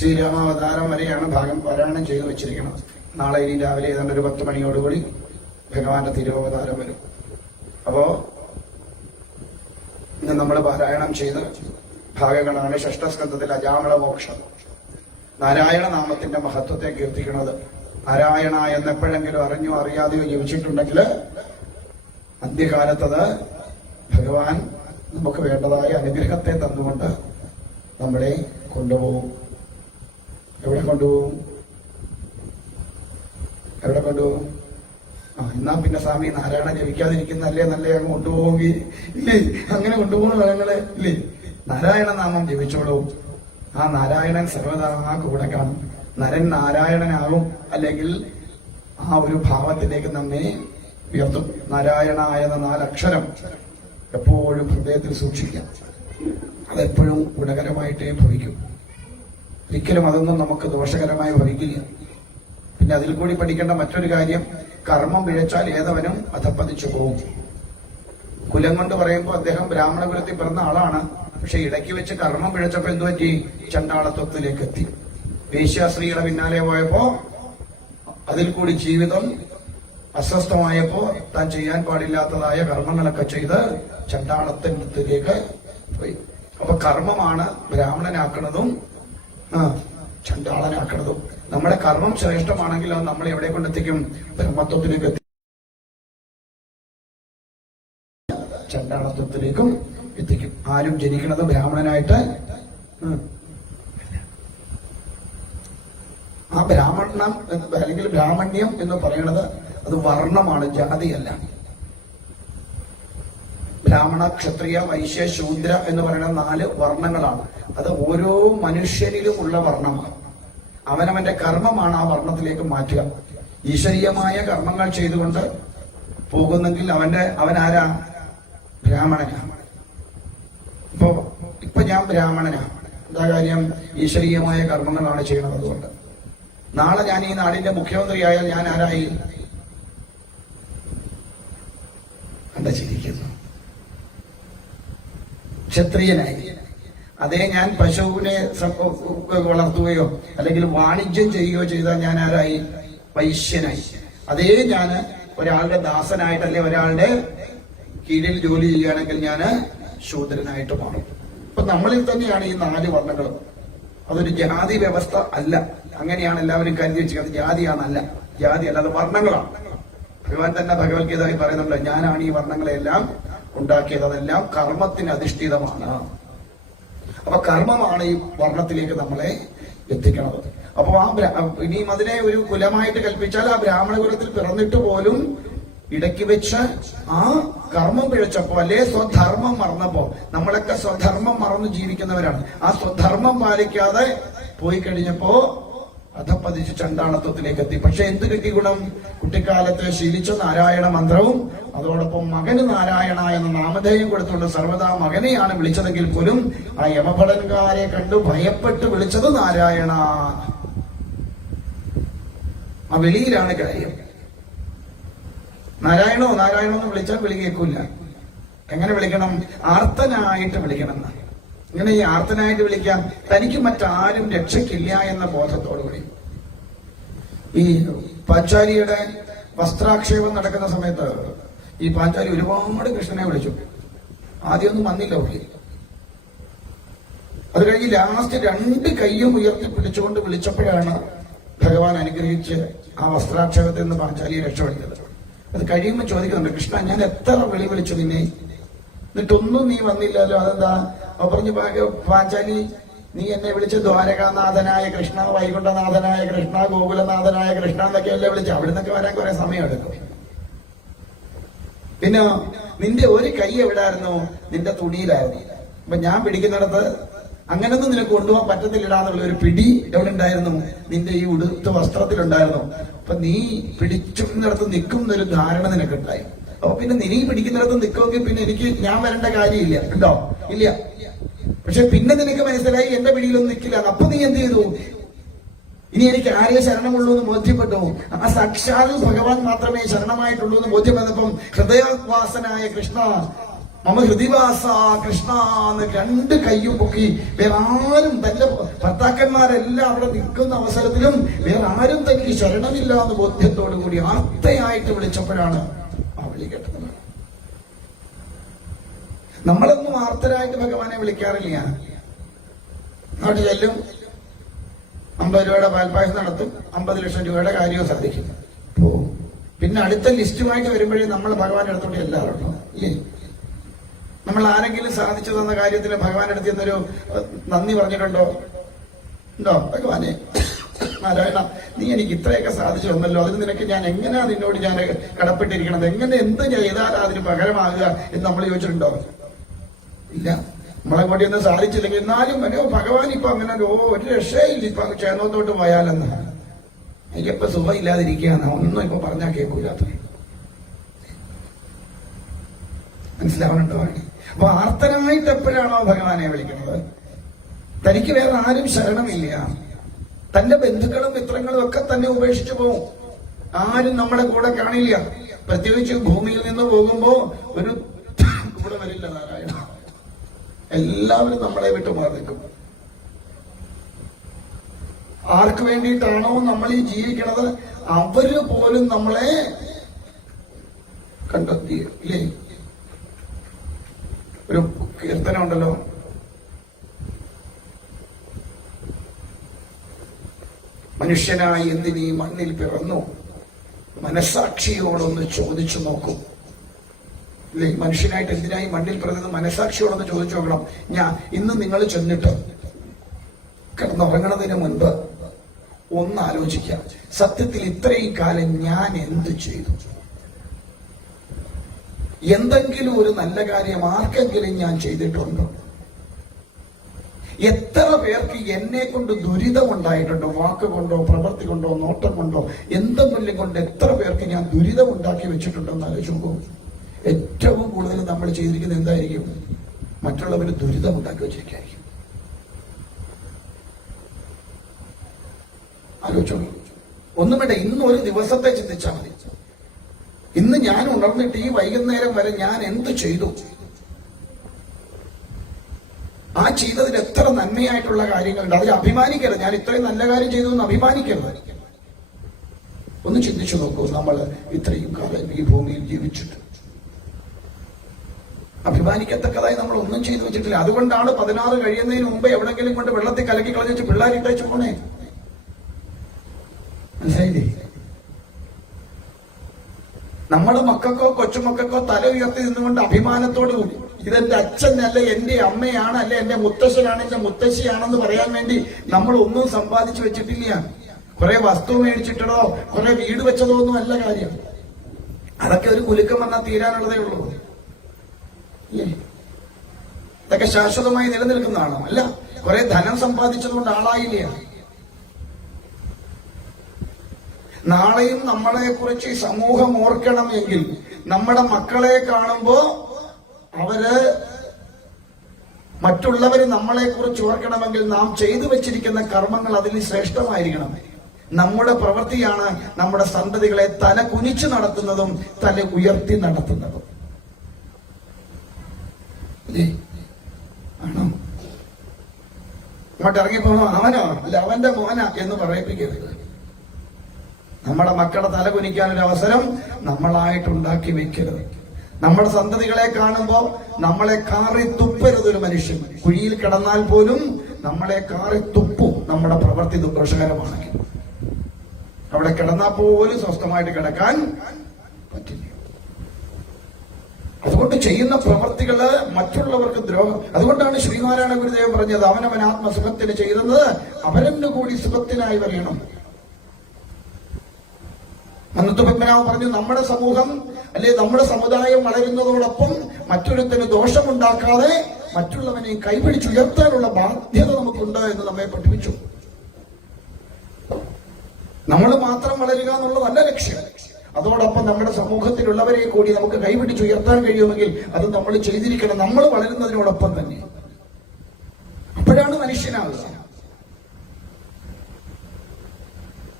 ശ്രീരാമാവതാരം വരെയാണ് ഭാഗം പാരായണം ചെയ്തു വെച്ചിരിക്കുന്നത്. നാളെ ഇനി രാവിലെ ഏതാണ്ട് ഒരു 10 മണിയോടുകൂടി ഭഗവാന്റെ തിരുവവതാരം വരും. അപ്പോ ഇന്ന് നമ്മൾ പാരായണം ചെയ്ത് ഭാഗങ്ങളാണ് ഷഷ്ഠസ്കന്ധത്തിൽ അജാമള മോക്ഷം. നാരായണ നാമത്തിന്റെ മഹത്വത്തെ കീർത്തിക്കുന്നത്. നാരായണ എന്നെപ്പോഴെങ്കിലും അറിഞ്ഞോ അറിയാതെയോ ജപിച്ചിട്ടുണ്ടെങ്കിൽ അന്ത്യകാലത്തത് ഭഗവാൻ നമുക്ക് വേണ്ടതായ അനുഗ്രഹത്തെ തന്നുകൊണ്ട് നമ്മളെ കൊണ്ടുപോകും. എവിടെ കൊണ്ടുപോകും? എവിടെ കൊണ്ടുപോകും? എന്നാ പിന്നെ സ്വാമി നാരായണ ജപിക്കാതിരിക്കുന്നല്ലേ നല്ലേ അങ്ങ് കൊണ്ടുപോകുകയും ഇല്ലേ? അങ്ങനെ കൊണ്ടുപോകുന്ന ഫലങ്ങളെ ഇല്ലേ? നാരായണ നാമം ജപിച്ചോളൂ. ആ നാരായണൻ സർവദാ ആ കൂടെ കാണും. നരൻ നാരായണനാകും, അല്ലെങ്കിൽ ആ ഒരു ഭാവത്തിലേക്ക് നമ്മെ ഉയർത്തും. നാരായണ എന്ന 4 അക്ഷരം എപ്പോഴും ഹൃദയത്തിൽ സൂക്ഷിക്കാം. അതെപ്പോഴും ഗുണകരമായിട്ടേ ഭവിക്കും. ഒരിക്കലും അതൊന്നും നമുക്ക് ദോഷകരമായി ഭവിക്കില്ല. പിന്നെ അതിൽ കൂടി പഠിക്കേണ്ട മറ്റൊരു കാര്യം, കർമ്മം പിഴച്ചാൽ ഏതവനും അധപ്പതിച്ചു പോകും. കുലം കൊണ്ട് പറയുമ്പോൾ അദ്ദേഹം ബ്രാഹ്മണ കുലത്തിൽ പിറന്ന ആളാണ്. പക്ഷെ ഇടയ്ക്ക് വെച്ച് കർമ്മം പിഴച്ചപ്പോ എന്തു പറ്റി? ചണ്ടാളത്വത്തിലേക്ക് എത്തി. വേശ്യാസ്ത്രീയുടെ പിന്നാലെ പോയപ്പോ അതിൽ കൂടി ജീവിതം അസ്വസ്ഥമായപ്പോ താൻ ചെയ്യാൻ പാടില്ലാത്തതായ കർമ്മങ്ങളൊക്കെ ചെയ്ത് ചണ്ടാളത്തിലേക്ക് പോയി. അപ്പൊ കർമ്മമാണ് ബ്രാഹ്മണനാക്കുന്നതും ചണ്ടാളനാക്കുന്നതും. നമ്മുടെ കർമ്മം ശ്രേഷ്ഠമാണെങ്കിൽ അത് നമ്മളെ എവിടെ കൊണ്ടെത്തിക്കും? ബ്രഹ്മത്വത്തിലേക്ക് എത്തി, ചണ്ടാളത്വത്തിലേക്കും എത്തിക്കും. ആരും ജനിക്കുന്നത് ബ്രാഹ്മണനായിട്ട്. ആ ബ്രാഹ്മണം അല്ലെങ്കിൽ ബ്രാഹ്മണ്യം എന്ന് പറയുന്നത് അത് വർണ്ണമാണ്, ജാതിയല്ല. ബ്രാഹ്മണ, ക്ഷത്രിയ, വൈശ്യ, ശൂദ്ര എന്ന് പറയുന്ന 4 വർണ്ണങ്ങളാണ്. അത് ഓരോ മനുഷ്യനിലും ഉള്ള വർണ്ണമാണ്. അവനവന്റെ കർമ്മമാണ് ആ വർണ്ണത്തിലേക്ക് മാറ്റുക. ഈശ്വരീയമായ കർമ്മങ്ങൾ ചെയ്തുകൊണ്ട് പോകുന്നെങ്കിൽ അവനാരാ? ബ്രാഹ്മണനാണ്. ഇപ്പൊ ഞാൻ ബ്രാഹ്മണനാണ്. എന്താ കാര്യം? ഈശ്വരീയമായ കർമ്മങ്ങളാണ് ചെയ്യുന്നത്. അതുകൊണ്ട് നാളെ ഞാൻ ഈ നാടിന്റെ മുഖ്യമന്ത്രിയായാൽ ഞാൻ ആരായി? ചിരിക്കുന്നു. ക്ഷത്രിയനായി. അതേ ഞാൻ പശുവിനെ വളർത്തുകയോ അല്ലെങ്കിൽ വാണിജ്യം ചെയ്യുകയോ ചെയ്താൽ ഞാൻ ആരായി? വൈശ്യനായി. അതേ ഞാൻ ഒരാളുടെ ദാസനായിട്ട് അല്ലെങ്കിൽ ഒരാളുടെ കീഴിൽ ജോലി ചെയ്യുകയാണെങ്കിൽ ഞാൻ ശൂദ്രനായിട്ട് മാറും. അപ്പൊ നമ്മളിൽ തന്നെയാണ് ഈ 4 വർണ്ണങ്ങളും. അതൊരു ജാതി വ്യവസ്ഥ അല്ല. അങ്ങനെയാണ് എല്ലാവരും കരുതി വെച്ചത്. ജാതിയാണല്ല, ജാതി അല്ല, അത് വർണ്ണങ്ങളാണ്. ഭഗവാൻ തന്നെ ഭഗവത്ഗീതയിൽ പറയുന്നുണ്ട്, ഞാനാണ് ഈ വർണ്ണങ്ങളെല്ലാം ഉണ്ടാക്കിയത്, അതെല്ലാം കർമ്മത്തിന് അധിഷ്ഠിതമാണ്. അപ്പൊ കർമ്മമാണ് ഈ വർണ്ണത്തിലേക്ക് നമ്മളെ എത്തിക്കുന്നത്. അപ്പൊ ഇനിയും അതിനെ ഒരു കുലമായിട്ട് കൽപ്പിച്ചാൽ ആ ബ്രാഹ്മണ കുലത്തിൽ പിറന്നിട്ട് പോലും ഇടയ്ക്ക് വെച്ച് ആ കർമ്മം പിഴച്ചപ്പോ അല്ലെ സ്വധർമ്മം മറന്നപ്പോ, നമ്മളൊക്കെ സ്വധർമ്മം മറന്നു ജീവിക്കുന്നവരാണ്. ആ സ്വധർമ്മം പാലിക്കാതെ പോയി കഴിഞ്ഞപ്പോ അധപ്പതിച്ച് ചണ്ടാളത്വത്തിലേക്ക് എത്തി. പക്ഷെ എന്ത് കിട്ടി ഗുണം? കുട്ടിക്കാലത്ത് ശീലിച്ച നാരായണ മന്ത്രവും അതോടൊപ്പം മകന് നാരായണ എന്ന നാമധേയം കൊടുത്തുകൊണ്ട് സർവദാ മകനെയാണ് വിളിച്ചതെങ്കിൽ പോലും ആ യമഭടൻകാരെ കണ്ടു ഭയപ്പെട്ട് വിളിച്ചത് നാരായണ. ആ വിളിയിലാണ് കാര്യം. നാരായണോ നാരായണോ എന്ന് വിളിച്ചാൽ വിളി കേൾക്കൂല. എങ്ങനെ വിളിക്കണം? ആർത്തനായിട്ട് വിളിക്കണം. ഇങ്ങനെ ഈ ആർത്തനായിട്ട് വിളിക്കാം. തനിക്ക് മറ്റാരും രക്ഷയ്ക്കില്ല എന്ന ബോധത്തോടുകൂടി. ഈ പാഞ്ചാലിയുടെ വസ്ത്രാക്ഷേപം നടക്കുന്ന സമയത്ത് ഈ പാഞ്ചാലി ഒരുപാട് കൃഷ്ണനെ വിളിച്ചു. ആദ്യമൊന്നും വന്നില്ല അവർക്ക്. അത് കഴിഞ്ഞ് ലാസ്റ്റ് 2 കൈയും ഉയർത്തി പിടിച്ചുകൊണ്ട് വിളിച്ചപ്പോഴാണ് ഭഗവാൻ അനുഗ്രഹിച്ച് ആ വസ്ത്രാക്ഷേപത്തിൽ നിന്ന് പാഞ്ചാലിയെ രക്ഷപ്പെടുത്തിയത്. അത് കഴിയുമ്പോൾ ചോദിക്കുന്നുണ്ട്, കൃഷ്ണ ഞാൻ എത്ര വിളിച്ചു നിന്നെ, എന്നിട്ടൊന്നും നീ വന്നില്ലല്ലോ, അതെന്താ? അപ്പൊ പറഞ്ഞു, പാഞ്ചാലി നീ എന്നെ വിളിച്ച് ദ്വാരകാനാഥനായ കൃഷ്ണ, വൈകുണ്ഠനാഥനായ കൃഷ്ണ, ഗോകുലനാഥനായ കൃഷ്ണ എന്നൊക്കെയല്ലേ വിളിച്ചു. അവിടെ നിന്നൊക്കെ വരാൻ കുറെ സമയം എടുക്കും. പിന്നെ നിന്റെ ഒരു കൈ എവിടായിരുന്നു? നിന്റെ തുണിയിലായിരുന്നു. അപ്പൊ ഞാൻ പിടിക്കുന്നിടത്ത് അങ്ങനൊന്നും നിനക്ക് കൊണ്ടുപോകാൻ പറ്റത്തില്ലാന്നുള്ള ഒരു പിടി എവിടെ ഉണ്ടായിരുന്നു? നിന്റെ ഈ ഉടുത്ത വസ്ത്രത്തിലുണ്ടായിരുന്നു. അപ്പൊ നീ പിടിച്ചിടത്ത് നിൽക്കും എന്നൊരു ധാരണ നിനക്കുണ്ടായി. അപ്പൊ പിന്നെ നീ പിടിക്കുന്നിടത്ത് നിൽക്കുമെങ്കിൽ പിന്നെ ഞാൻ വരേണ്ട കാര്യമില്ല, ഉണ്ടോ? ഇല്ല. പക്ഷെ പിന്നെ നിനക്ക് മനസ്സിലായി എന്റെ പിടിയിലൊന്നും നിൽക്കില്ല. അപ്പൊ നീ എന്ത് ചെയ്തു? ഇനി എനിക്ക് ആരെ ശരണമുള്ളൂ എന്ന് ബോധ്യപ്പെട്ടു. ആ സാക്ഷാൽ ഭഗവാൻ മാത്രമേ ശരണമായിട്ടുള്ളൂ എന്ന് ബോധ്യം വന്നപ്പം ഹൃദയവാസനായ കൃഷ്ണ മമ ഹൃദിവാസ കൃഷ്ണ എന്ന് 2 കൈയും പൊക്കി വേറെ ആരും, തന്റെ ഭർത്താക്കന്മാരെല്ലാം അവിടെ നിൽക്കുന്ന അവസരത്തിലും വേറെ ആരും തനിക്ക് ശരണമില്ല എന്ന ബോധ്യത്തോടു കൂടി ആർത്തയായിട്ട് വിളിച്ചപ്പോഴാണ് ആ വിളി കേട്ടത്. നമ്മളൊന്നും ആർത്തരായിട്ട് ഭഗവാനെ വിളിക്കാറില്ല. അങ്ങോട്ട് ചെല്ലും, 50 രൂപയുടെ പാൽപ്പായസം നടത്തും, 50 ലക്ഷം രൂപയുടെ കാര്യവും സാധിക്കും, പോവും. പിന്നെ അടുത്ത ലിസ്റ്റുമായിട്ട് വരുമ്പോഴേ നമ്മൾ ഭഗവാന്റെ അടുത്തോട്ട് എല്ലാവരും ഇല്ലേ? നമ്മൾ ആരെങ്കിലും സാധിച്ചു തന്ന കാര്യത്തിൽ ഭഗവാന്റെ അടുത്ത് എന്നൊരു നന്ദി പറഞ്ഞിട്ടുണ്ടോ? ഉണ്ടോ? ഭഗവാനെ നാരായണ, നീ എനിക്ക് ഇത്രയൊക്കെ സാധിച്ചു തന്നല്ലോ, അതിന് നിനക്ക് ഞാൻ എങ്ങനെയാ നിന്നോട് ഞാൻ കടപ്പെട്ടിരിക്കണത്, എങ്ങനെ എന്ത് ചെയ്താൽ അതിന് പകരമാകുക എന്ന് നമ്മൾ ചോദിച്ചിട്ടുണ്ടോ? ഇല്ല. നമ്മളെ കൂടി ഒന്നും സാധിച്ചില്ലെങ്കിൽ എന്നാലും ഭഗവാൻ ഇപ്പൊ അങ്ങനെ ഒരു രക്ഷയില്ല, ഇപ്പൊ ചേർന്നോത്തോട്ട് പോയാലെന്ന്. എനിക്കിപ്പോ സുഖം ഇല്ലാതിരിക്കുകയാണ്, ഒന്നും ഇപ്പൊ പറഞ്ഞാൽ കേൾക്കൂലാത്ത. മനസ്സിലാവുന്നുണ്ടോ? അപ്പൊ ആർത്തനായിട്ട് എപ്പോഴാണോ ഭഗവാനെ വിളിക്കുന്നത്? തനിക്ക് വേറെ ആരും ശരണമില്ല. തന്റെ ബന്ധുക്കളും മിത്രങ്ങളും ഒക്കെ തന്നെ ഉപേക്ഷിച്ചു പോകും. ആരും നമ്മുടെ കൂടെ കാണില്ല. പ്രത്യേകിച്ച് ഭൂമിയിൽ നിന്ന് പോകുമ്പോ ഒരു കൂടെ വരില്ല നാരായണ. എല്ലാവരും നമ്മളെ വിട്ടു മാറി നിൽക്കും. ആർക്ക് വേണ്ടിയിട്ടാണോ നമ്മൾ ഈ ജീവിക്കണത് അവര് പോലും നമ്മളെ കണ്ടെത്തി. ഇല്ലേ? ഒരു കീർത്തനം ഉണ്ടല്ലോ, മനുഷ്യനായി എന്തിനീ മണ്ണിൽ പിറന്നു, മനസാക്ഷിയോടൊന്ന് ചോദിച്ചു നോക്കും. ഇല്ലേ? മനുഷ്യനായിട്ട് എന്തിനായി മണ്ണിൽ പിറന്നത് മനസാക്ഷിയോടൊന്ന് ചോദിച്ചു നോക്കണം. ഇന്ന് നിങ്ങൾ ചെന്നിട്ട് കിടന്നുറങ്ങണതിന് മുൻപ് ഒന്ന് ആലോചിക്കാം, സത്യത്തിൽ ഇത്രയും കാലം ഞാൻ എന്ത് ചെയ്തു? എന്തെങ്കിലും ഒരു നല്ല കാര്യം ആർക്കെങ്കിലും ഞാൻ ചെയ്തിട്ടുണ്ടോ? എത്ര പേർക്ക് എന്നെ കൊണ്ട് ദുരിതം ഉണ്ടായിട്ടുണ്ടോ? വാക്കുകൊണ്ടോ പ്രവൃത്തി കൊണ്ടോ നോട്ടം കൊണ്ടോ എന്തെങ്കിലും കൊണ്ട് എത്ര പേർക്ക് ഞാൻ ദുരിതം ഉണ്ടാക്കി വെച്ചിട്ടുണ്ടോ എന്ന് ആലോചിക്കുമ്പോൾ ഏറ്റവും കൂടുതൽ നമ്മൾ ചെയ്തിരിക്കുന്നത് എന്തായിരിക്കും? മറ്റുള്ളവന് ദുരിതം ഉണ്ടാക്കി വെച്ചിരിക്കായിരിക്കും. ആലോചിച്ചോ. ഒന്നും വേണ്ട, ഇന്ന് ഒരു ദിവസത്തെ ചിന്തിച്ചാൽ മതി. ഇന്ന് ഞാൻ ഉണർന്നിട്ട് ഈ വൈകുന്നേരം വരെ ഞാൻ എന്ത് ചെയ്തു? ആ ചെയ്തതിൽ എത്ര നന്മയായിട്ടുള്ള കാര്യങ്ങളുണ്ട്. അതിൽ അഭിമാനിക്കരുത്. ഞാൻ ഇത്രയും നല്ല കാര്യം ചെയ്തു എന്ന് അഭിമാനിക്കരുത്. ഒന്ന് ചിന്തിച്ചു നോക്കൂ. നമ്മൾ ഇത്രയും കാലം ഈ ഭൂമിയിൽ ജീവിച്ചിട്ട് അഭിമാനിക്കത്തക്കതായി നമ്മൾ ഒന്നും ചെയ്തു വെച്ചിട്ടില്ല. അതുകൊണ്ടാണ് 16 കഴിയുന്നതിന് മുമ്പ് എവിടെങ്കിലും കൊണ്ട് വെള്ളത്തിൽ കലക്കി കളഞ്ഞിട്ട് പിള്ളേരിട്ടേച്ചു പോണേ. മനസ്സിലായില്ലേ? നമ്മുടെ മക്കൾക്കോ കൊച്ചുമക്കൾക്കോ തല ഉയർത്തി നിന്നുകൊണ്ട് അഭിമാനത്തോടു കൂടി ഇതെന്റെ അച്ഛനല്ല, എന്റെ അമ്മയാണ്, അല്ലെ എന്റെ മുത്തശ്ശനാണ്, എന്റെ മുത്തശ്ശിയാണെന്ന് പറയാൻ വേണ്ടി നമ്മൾ ഒന്നും സമ്പാദിച്ചു വെച്ചിട്ടില്ല. കുറെ വസ്തു മേടിച്ചിട്ടതോ കുറെ വീട് വെച്ചതോ ഒന്നും അല്ല കാര്യം. അതൊക്കെ ഒരു കുലുക്കം വന്നാൽ തീരാനുള്ളതേ ഉള്ളൂ. ഇതൊക്കെ ശാശ്വതമായി നിലനിൽക്കുന്നതാണോ? അല്ല. കുറെ ധനം സമ്പാദിച്ചതുകൊണ്ട് ആളായില്ല. നാളെയും നമ്മളെ കുറിച്ച് ഈ സമൂഹം ഓർക്കണം എങ്കിൽ നമ്മുടെ മക്കളെ കാണുമ്പോ അവര് മറ്റുള്ളവര് നമ്മളെ കുറിച്ച് ഓർക്കണമെങ്കിൽ നാം ചെയ്തു വെച്ചിരിക്കുന്ന കർമ്മങ്ങൾ അതിൽ ശ്രേഷ്ഠമായിരിക്കണം. നമ്മുടെ പ്രവൃത്തിയാണ് നമ്മുടെ സന്തതികളെ തല കുനിച്ചു നടത്തുന്നതും തല ഉയർത്തി നടത്തുന്നതും. ആണോ? അങ്ങോട്ട് ഇറങ്ങിപ്പോണോ അവനോ അല്ല അവന്റെ മോന എന്ന് പറയിപ്പിക്കരുത്. നമ്മുടെ മക്കളുടെ തല കുനിക്കാനൊരു അവസരം നമ്മളായിട്ടുണ്ടാക്കി വെക്കരുത്. നമ്മുടെ സന്തതികളെ കാണുമ്പോ നമ്മളെ കാറി തുപ്പരുതൊരു മനുഷ്യൻ. കുഴിയിൽ കിടന്നാൽ പോലും നമ്മളെ കാറി തുപ്പും നമ്മുടെ പ്രവൃത്തി ദോഷകരമാണെങ്കിൽ. അവിടെ കിടന്നാൽ പോലും സ്വസ്ഥമായിട്ട് കിടക്കാൻ പറ്റില്ല. അതുകൊണ്ട് ചെയ്യുന്ന പ്രവർത്തികള് മറ്റുള്ളവർക്ക് ദ്രോഹം. അതുകൊണ്ടാണ് ശ്രീനാരായണ ഗുരുദേവൻ പറഞ്ഞത്, അവനവൻ ആത്മസുഖത്തിന് ചെയ്യുന്നത് അവരന്റെ കൂടി സുഖത്തിനായി വരണം. മന്നത്ത് പത്മനാഭൻ പറഞ്ഞു, നമ്മുടെ സമൂഹം അല്ലെ നമ്മുടെ സമുദായം വളരുന്നതോടൊപ്പം മറ്റൊരുത്തിന് ദോഷമുണ്ടാക്കാതെ മറ്റുള്ളവനെ കൈപിടിച്ചുയർത്താനുള്ള ബാധ്യത നമുക്കുണ്ട് എന്ന് നമ്മെ പഠിപ്പിച്ചു. നമ്മൾ മാത്രം വളരുക എന്നുള്ളതല്ല ലക്ഷ്യം. അതോടൊപ്പം നമ്മുടെ സമൂഹത്തിലുള്ളവരെ കൂടി നമുക്ക് കൈപിടിച്ചുയർത്താൻ കഴിയുമെങ്കിൽ അത് നമ്മൾ ചെയ്തിരിക്കണം. നമ്മൾ വളരുന്നതിനോടൊപ്പം തന്നെ. അപ്പോഴാണ് മനുഷ്യനാവുക.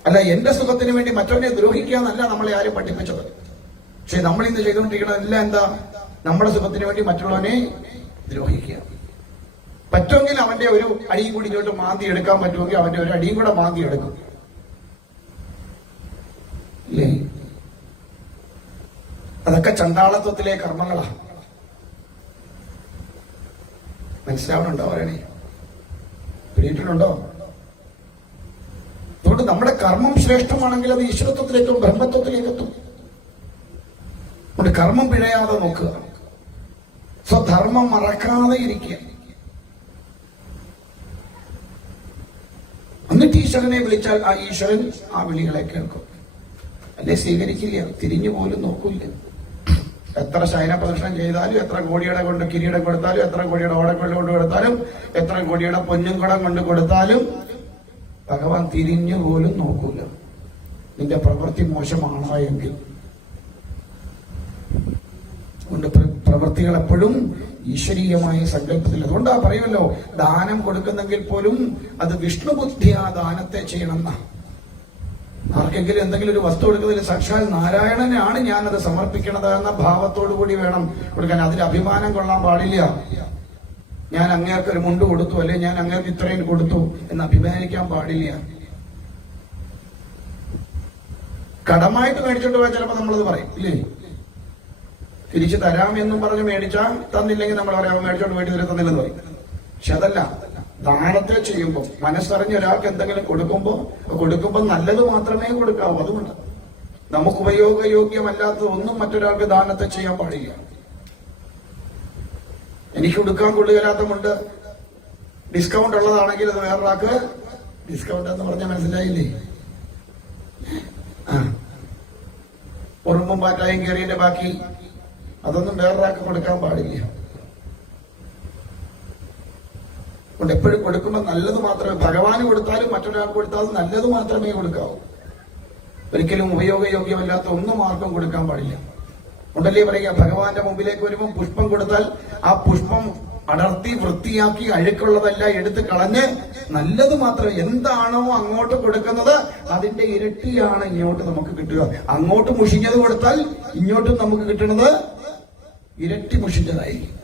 അല്ല എന്റെ സുഖത്തിന് വേണ്ടി മറ്റവനെ ദ്രോഹിക്കുക എന്നല്ല നമ്മളെ ആരും പഠിപ്പിച്ചത്. പക്ഷെ നമ്മൾ ഇന്ന് ചെയ്തുകൊണ്ടിരിക്കുന്നത് എല്ലാം എന്താ? നമ്മുടെ സുഖത്തിന് വേണ്ടി മറ്റുള്ളവനെ ദ്രോഹിക്കുക. പറ്റുമെങ്കിൽ അവന്റെ ഒരു അടിയും കൂടി ഇങ്ങോട്ട് മാന്തി എടുക്കാൻ പറ്റുമെങ്കിൽ അവന്റെ ഒരു അടിയും കൂടെ മാന്തി എടുക്കും. ഇല്ലേ? അതൊക്കെ ചണ്ടാളത്വത്തിലെ കർമ്മങ്ങളാണ്. മനസ്സിലാവണുണ്ടോ? പറയണേ, പിടിയിട്ടുണ്ടോ? അതുകൊണ്ട് നമ്മുടെ കർമ്മം ശ്രേഷ്ഠമാണെങ്കിൽ അത് ഈശ്വരത്വത്തിലേക്കും ബ്രഹ്മത്വത്തിലേക്കെത്തും. അതുകൊണ്ട് കർമ്മം പിഴയാതെ നോക്കുക, സ്വധർമ്മം മറക്കാതെ ഇരിക്കുക. എന്നിട്ട് ഈശ്വരനെ വിളിച്ചാൽ ആ ഈശ്വരൻ ആ വിളികളെ കേൾക്കും. അല്ലെ സ്വീകരിക്കില്ല, തിരിഞ്ഞു പോലും നോക്കൂല്ല. എത്ര ശയന പ്രദർശനം ചെയ്താലും, എത്ര കോടിയുടെ കൊണ്ട് കിരീടം കൊടുത്താലും, എത്ര കോടിയുടെ ഓടക്കൊള്ള കൊണ്ട് കൊടുത്താലും, എത്ര കോടിയുടെ പൊന്നും കുടം കൊണ്ട് കൊടുത്താലും ഭഗവാൻ തിരിഞ്ഞു പോലും നോക്കൂല. നിന്റെ പ്രവൃത്തി മോശമാണോ എങ്കിൽ. കൊണ്ട് പ്രവൃത്തികൾ എപ്പോഴും ഈശ്വരീയമായ സങ്കല്പത്തിൽ. അതുകൊണ്ടാ പറയുമല്ലോ, ദാനം കൊടുക്കുന്നെങ്കിൽ പോലും അത് വിഷ്ണു ബുദ്ധിയാ ദാനത്തെ ചെയ്യണമെന്ന. ആർക്കെങ്കിലും എന്തെങ്കിലും ഒരു വസ്തു കൊടുക്കുന്നതിൽ സാക്ഷാൽ നാരായണനാണ് ഞാനത് സമർപ്പിക്കണത് എന്ന ഭാവത്തോടു കൂടി വേണം കൊടുക്കാൻ. അതിൽ അഭിമാനം കൊള്ളാൻ പാടില്ല. ഞാൻ അങ്ങേർക്ക് ഒരു മുണ്ട് കൊടുത്തു, അല്ലെ ഞാൻ അങ്ങേർക്ക് ഇത്രയും കൊടുത്തു എന്ന് അഭിമാനിക്കാൻ പാടില്ല. കടമായിട്ട് മേടിച്ചോണ്ട് പോയാൽ ചിലപ്പോൾ നമ്മളത് പറയും, ഇല്ലേ? തിരിച്ചു തരാമെന്നും പറഞ്ഞ് മേടിച്ചാൽ തന്നില്ലെങ്കിൽ നമ്മൾ പറയാം മേടിച്ചോണ്ട് പോയിട്ട് ഇതിൽ തന്നില്ലെന്ന് പറയും. പക്ഷെ അതല്ല, ദാനത്തെ ചെയ്യുമ്പോൾ മനസ്സറിഞ്ഞ് ഒരാൾക്ക് എന്തെങ്കിലും കൊടുക്കുമ്പോൾ നല്ലത് മാത്രമേ കൊടുക്കാവൂ. അതുകൊണ്ട് നമുക്ക് ഉപയോഗയോഗ്യമല്ലാത്തത് ഒന്നും മറ്റൊരാൾക്ക് ദാനത്തെ ചെയ്യാൻ പാടില്ല. എനിക്ക് കൊടുക്കാൻ കൊള്ളുകയില്ലാത്തതുകൊണ്ട് ഡിസ്കൗണ്ട് ഉള്ളതാണെങ്കിൽ അത് വേറൊരാൾക്ക് ഡിസ്കൗണ്ട് എന്ന് പറഞ്ഞാൽ മനസ്സിലായില്ലേ? ഉറുമ്പും പാറ്റായും കയറിയതിന്റെ ബാക്കി അതൊന്നും വേറൊരാൾക്ക് കൊടുക്കാൻ പാടില്ല. അതുകൊണ്ട് എപ്പോഴും കൊടുക്കുമ്പോൾ നല്ലത് മാത്രമേ, ഭഗവാന് കൊടുത്താലും മറ്റൊരാൾക്ക് കൊടുത്താലും നല്ലത് മാത്രമേ കൊടുക്കാവൂ. ഒരിക്കലും ഉപയോഗയോഗ്യമല്ലാത്ത ഒന്നും ആർക്കും കൊടുക്കാൻ പാടില്ല. ഉണ്ടല്ലേ പറയുക, ഭഗവാന്റെ മുമ്പിലേക്ക് വരുമ്പോൾ പുഷ്പം കൊടുത്താൽ ആ പുഷ്പം അടർത്തി വൃത്തിയാക്കി അഴുക്കുള്ളതല്ല എടുത്ത് കളഞ്ഞ് നല്ലത് മാത്രം, എന്താണോ അങ്ങോട്ട് കൊടുക്കുന്നത് അതിന്റെ ഇരട്ടിയാണ് ഇങ്ങോട്ട് നമുക്ക് കിട്ടുക. അങ്ങോട്ട് മുഷിഞ്ഞത് കൊടുത്താൽ ഇങ്ങോട്ടും നമുക്ക് കിട്ടുന്നത് ഇരട്ടി മുഷിഞ്ഞതായിരിക്കും.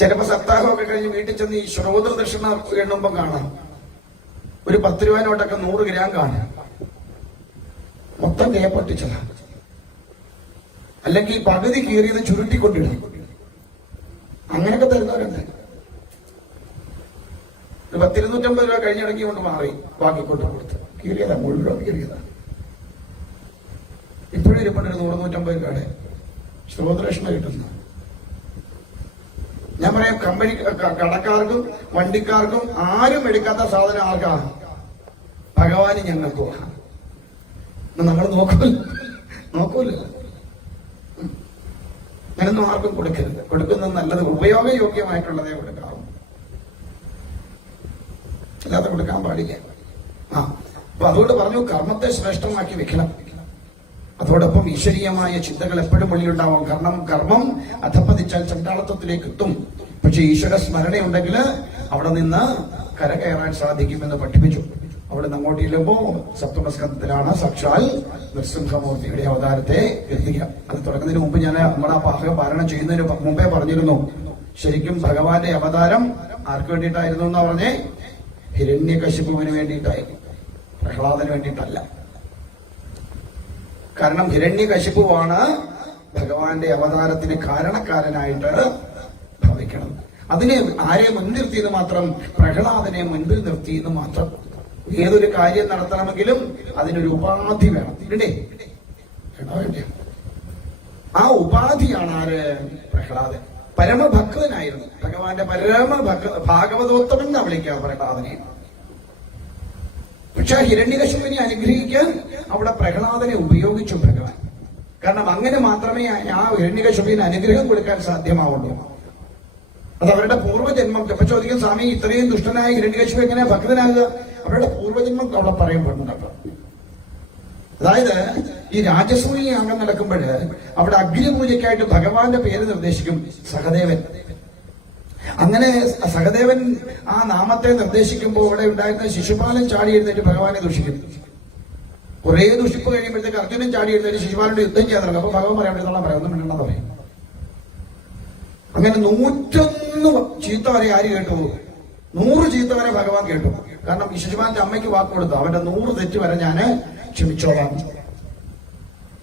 ചിലപ്പോ സപ്താഹമൊക്കെ കഴിഞ്ഞ് വീട്ടിൽ ചെന്ന് ഈ ശ്രോതൃ ദക്ഷിണ എണ്ണുമ്പോ കാണാം ഒരു 10 രൂപ നോട്ടൊക്കെ 100 ഗ്രാം കാണാം. മൊത്തം കയപ്പൊട്ടിച്ചതാ. അല്ലെങ്കിൽ പകുതി കീറിയത് ചുരുട്ടിക്കൊണ്ടിടും. അങ്ങനെയൊക്കെ തരുന്നവരുണ്ട്. ഒരു 250 രൂപ കഴിഞ്ഞിടക്കി കൊണ്ട് മാറി ബാക്കി കൊണ്ട് കൊടുത്ത് കീറിയതാ, മുഴുവൻ കീറിയതാ. ഇപ്പോഴും ഇരിപ്പുണ്ട് 100-150 രൂപയുടെ ശ്രോതൃഷ്ണ കിട്ടുന്ന. ഞാൻ പറയാം, കമ്പനി കടക്കാർക്കും വണ്ടിക്കാർക്കും ആരും എടുക്കാത്ത സാധനം ആർക്കാണ്? ഭഗവാന് ഞങ്ങൾക്ക് നമ്മൾ നോക്കൂല. അങ്ങനൊന്നും ആർക്കും കൊടുക്കരുത്. കൊടുക്കുന്നത് നല്ലത് ഉപയോഗയോഗ്യമായിട്ടുള്ളതേ കൊടുക്കാവൂ, അല്ലാതെ കൊടുക്കാൻ പാടില്ല. അപ്പൊ അതുകൊണ്ട് പറഞ്ഞു, കർമ്മത്തെ ശ്രേഷ്ഠമാക്കി വെക്കണം. അതോടൊപ്പം ഈശ്വരീയമായ ചിന്തകൾ എപ്പോഴും ഉള്ളിലുണ്ടാവും. കാരണം കർമ്മം അധപ്പതിച്ചാൽ ചണ്ടാളത്വത്തിലേക്ക് എത്തും. പക്ഷെ ഈശ്വര സ്മരണയുണ്ടെങ്കിൽ അവിടെ നിന്ന് കരകയറാൻ സാധിക്കുമെന്ന് പഠിപ്പിച്ചു. അവിടെ നിന്ന് അങ്ങോട്ട് ചെല്ലുമ്പോ സപ്തമസ്കന്ധത്തിലാണ് സാക്ഷാൽ നൃസിംഹമൂർത്തിയുടെ അവതാരത്തെ എത്തിക്കുക. അത് തുടങ്ങുന്നതിന് മുമ്പ് ഞാൻ നമ്മുടെ ആ പാരായണം ചെയ്യുന്നതിന് മുമ്പേ പറഞ്ഞിരുന്നു, ശരിക്കും ഭഗവാന്റെ അവതാരം ആർക്ക് വേണ്ടിയിട്ടായിരുന്നു എന്ന് പറഞ്ഞേ? ഹിരണ്യകശിപുവിന് വേണ്ടിയിട്ടായിരുന്നു, പ്രഹ്ലാദന് വേണ്ടിയിട്ടല്ല. കാരണം ഹിരണ്യകശിപുവാണ് ഭഗവാന്റെ അവതാരത്തിന് കാരണക്കാരനായിട്ട് ഭവിക്കണം. അതിനെ ആരെ മുൻനിർത്തിയെന്ന് മാത്രം? പ്രഹ്ലാദനെ മുൻപിൽ നിർത്തിയെന്ന് മാത്രം. ഏതൊരു കാര്യം നടത്തണമെങ്കിലും അതിനൊരു ഉപാധി വേണം. ഇടേ ആ ഉപാധിയാണ് ആര്? പ്രഹ്ലാദൻ. പരമഭക്തനായിരുന്നു, ഭഗവാന്റെ ഭാഗവതോത്തമൻ എന്നാ വിളിക്കാം പ്രഹ്ലാദനെ. പക്ഷെ ഹിരണ്യകശിപുവിനെ അനുഗ്രഹിക്കാൻ അവിടെ പ്രഹ്ലാദനെ ഉപയോഗിച്ചു ഭഗവാൻ. കാരണം അങ്ങനെ മാത്രമേ ആ ഹിരണ്യകശിപുവിന് അനുഗ്രഹം കൊടുക്കാൻ സാധ്യമാവുള്ളൂ. അത് അവരുടെ പൂർവ്വജന്മം. ഇപ്പൊ ചോദിക്കും, സ്വാമി ഇത്രയും ദുഷ്ടനായ ഹിരണ്യകശിപു എങ്ങനെ ഭക്തനാകുക? അവരുടെ പൂർവ്വജന്മം അവിടെ പറയപ്പെടുന്നുണ്ട്. അതായത് ഈ രാജസൂയ യാഗം നടക്കുമ്പോൾ അവിടെ അഗ്നിപൂജയ്ക്കായിട്ട് ഭഗവാന്റെ പേര് നിർദ്ദേശിക്കും, സഹദേവൻ. അങ്ങനെ സഹദേവൻ ആ നാമത്തെ നിർദ്ദേശിക്കുമ്പോൾ അവിടെ ഉണ്ടായിരുന്ന ശിശുപാലൻ ചാടി എഴുന്നേറ്റ് ഭഗവാനെ ദൂഷിക്കുന്നു. കുറെ ദുഷിപ്പ് കഴിയുമ്പോഴത്തേക്ക് അർജുനൻ ചാടി എടുത്തിട്ട് ശിശുപാലനോട് യുദ്ധം ചെയ്യാൻ തുടങ്ങും. അപ്പൊ ഭഗവാൻ പറയാൻ പറയാം, ഒന്നും മിണ്ടണമെന്ന് പറയും. അങ്ങനെ 101 ചീത്ത വരെ ആര് കേട്ടു? 100 ചീത്ത വരെ ഭഗവാൻ കേട്ടു. കാരണം ഈ ശിശുപാലന്റെ അമ്മയ്ക്ക് വാക്ക് കൊടുത്തു, അവന്റെ 100 തെറ്റ് വരെ ഞാൻ ക്ഷമിച്ചോളാം.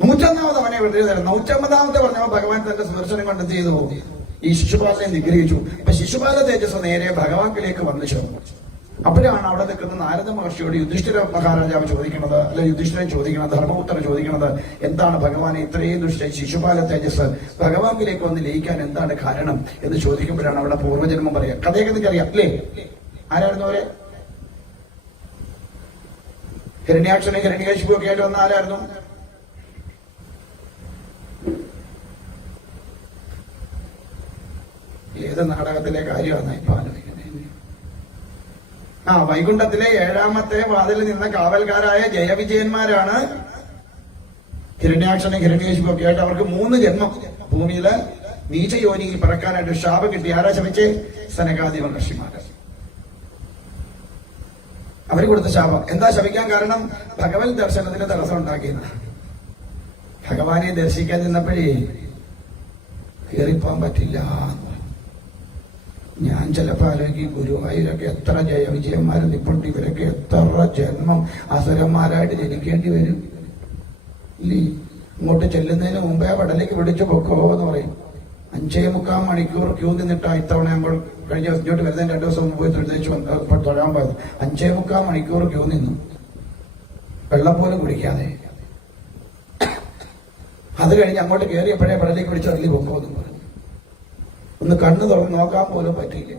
101 അവനെ വെറുതെ തരാം. 150 പറഞ്ഞപ്പോൾ ഭഗവാൻ തന്റെ സുദർശനം കൊണ്ട് എന്ത് ചെയ്തു? ഈ ശിശുപാലനെ നിഗ്രഹിച്ചു. അപ്പൊ ശിശുപാല തേജസ് നേരെ ഭഗവാനിലേക്ക് വന്നു ചേർന്നു. അപ്പോഴാണ് അവിടെ നിൽക്കുന്ന നാരദ മഹർഷിയോട് യുധിഷ്ഠിര മഹാരാജാവ് ചോദിക്കുന്നത്, അല്ലെ യുധിഷ്ഠിരൻ ചോദിക്കുന്നത്, ധർമ്മപുത്രൻ ചോദിക്കുന്നത്, എന്താണ് ഭഗവാനെ ഇത്രയും ദുഷ്ട ശിശുപാല തേജസ് ഭഗവാനിലേക്ക് വന്ന് ലയിക്കാൻ എന്താണ് കാരണം എന്ന് ചോദിക്കുമ്പോഴാണ് അവിടെ പൂർവ്വജന്മം പറയാം. കഥയൊക്കെ നിങ്ങൾക്ക് അറിയാം അല്ലേ? ആരായിരുന്നു അവരെ? ഹിരണ്യാക്ഷനെ ഹിരണ്യകശിപു ഒക്കെ ആയിട്ട് വന്ന ആരായിരുന്നു? ഏത് നാടകത്തിലെ കാര്യമാണ് ഇപ്പൊ ആലോചിക്കുന്നത്? വൈകുണ്ഠത്തിലെ 7ാമത്തെ വാതിലിൽ നിന്ന കാവൽക്കാരായ ജയവിജയന്മാരാണ് ഹിരണ്യാക്ഷനും ഹിരണ്യകശിപും ഒക്കെ ആയിട്ട്. അവർക്ക് 3 ജന്മം ഭൂമിയില് നീചയോനിയിൽ പിറക്കാനായിട്ട് ശാപം കിട്ടി. ആരാ ശപിച്ചേ? സനകാദി മഹർഷിമാര്. അവര് കൊടുത്ത ശാപം എന്താ? ശപിക്കാൻ കാരണം ഭഗവത് ദർശനത്തിന് തടസ്സം ഉണ്ടാക്കിയത്. ഭഗവാനെ ദർശിക്കാൻ നിന്നപ്പോഴേ കയറിപ്പോൻ പറ്റില്ല. ഞാൻ ചിലപ്പോൾ ആലോചിക്കും, ഗുരുവായൂരൊക്കെ എത്ര ജയവിജയന്മാർ നിപ്പുണ്ട്, ഇവരൊക്കെ എത്ര ജന്മം അസുരന്മാരായിട്ട് ജനിക്കേണ്ടി വരും ഇല്ലേ? ഇങ്ങോട്ട് ചെല്ലുന്നതിന് മുമ്പേ വടലേക്ക് പിടിച്ചു പൊക്കോ എന്ന് പറയും. 5.25 മണിക്കൂർ ക്യൂ നിന്നിട്ടാ ഇത്തവണ നമ്മൾ കഴിഞ്ഞ ഇങ്ങോട്ട് വരുന്നതിന് 2 ദിവസം മുമ്പ് പോയി തൊഴാൻ പോയത്. 5.25 മണിക്കൂർ ക്യൂ നിന്നു, വെള്ളം പോലും കുടിക്കാതെ. അത് കഴിഞ്ഞ് അങ്ങോട്ട് കയറിയപ്പോഴേ വടലേക്ക് പിടിച്ച് തള്ളി പൊക്കോ എന്ന് പറഞ്ഞു. ഒന്ന് കണ്ണു തുറന്ന് നോക്കാൻ പോലും പറ്റിയില്ല.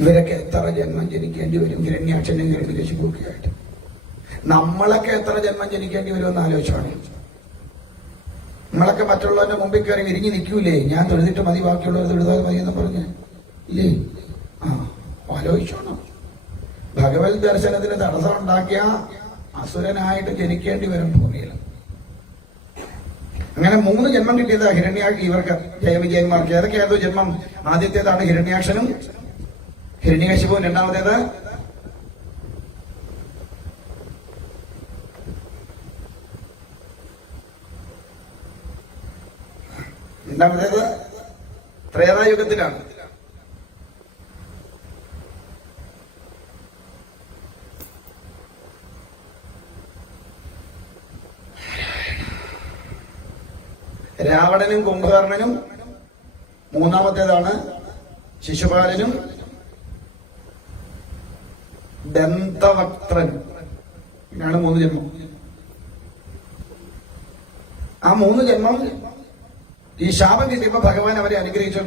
ഇവരൊക്കെ എത്ര ജന്മം ജനിക്കേണ്ടി വരും? ഹിരണ്യാക്ഷനും ഹിരണ്യകശിപുവൊക്കെ ആയിട്ട്. നമ്മളൊക്കെ എത്ര ജന്മം ജനിക്കേണ്ടി വരുമെന്ന് ആലോചിച്ചാണ്. നമ്മളൊക്കെ മറ്റുള്ളവരുടെ മുമ്പിൽ കയറി വിരിഞ്ഞു നിൽക്കൂലേ? ഞാൻ തൊഴുതിട്ട് മതി, ബാക്കിയുള്ളവർ തൊഴുതാൽ മതി എന്ന് പറഞ്ഞ് ഇല്ലേ? ആലോചിച്ചോണം. ഭഗവത് ദർശനത്തിന് തടസ്സം ഉണ്ടാക്കിയ അസുരനായിട്ട് ജനിക്കേണ്ടി വരും ഭൂമിയിൽ. അങ്ങനെ 3 ജന്മം കിട്ടിയത് ഇവർക്ക് ജയവിജയന്മാർക്ക്. ഏതൊക്കെയായിരുന്നു ജന്മം? ആദ്യത്തേതാണ് ഹിരണ്യാക്ഷനും ഹിരണ്യകശിപുവും. രണ്ടാമത്തേത് ത്രേതായുഗത്തിലാണ്. രാവണനും കുംഭകർണനും. മൂന്നാമത്തേതാണ് ശിശുപാലനും ദന്തവക്ത്രനും. ഇതാണ് 3 ജന്മം. ആ 3 ജന്മം ഈ ശാപം കിട്ടിയപ്പോ ഭഗവാൻ അവരെ അനുഗ്രഹിച്ചു.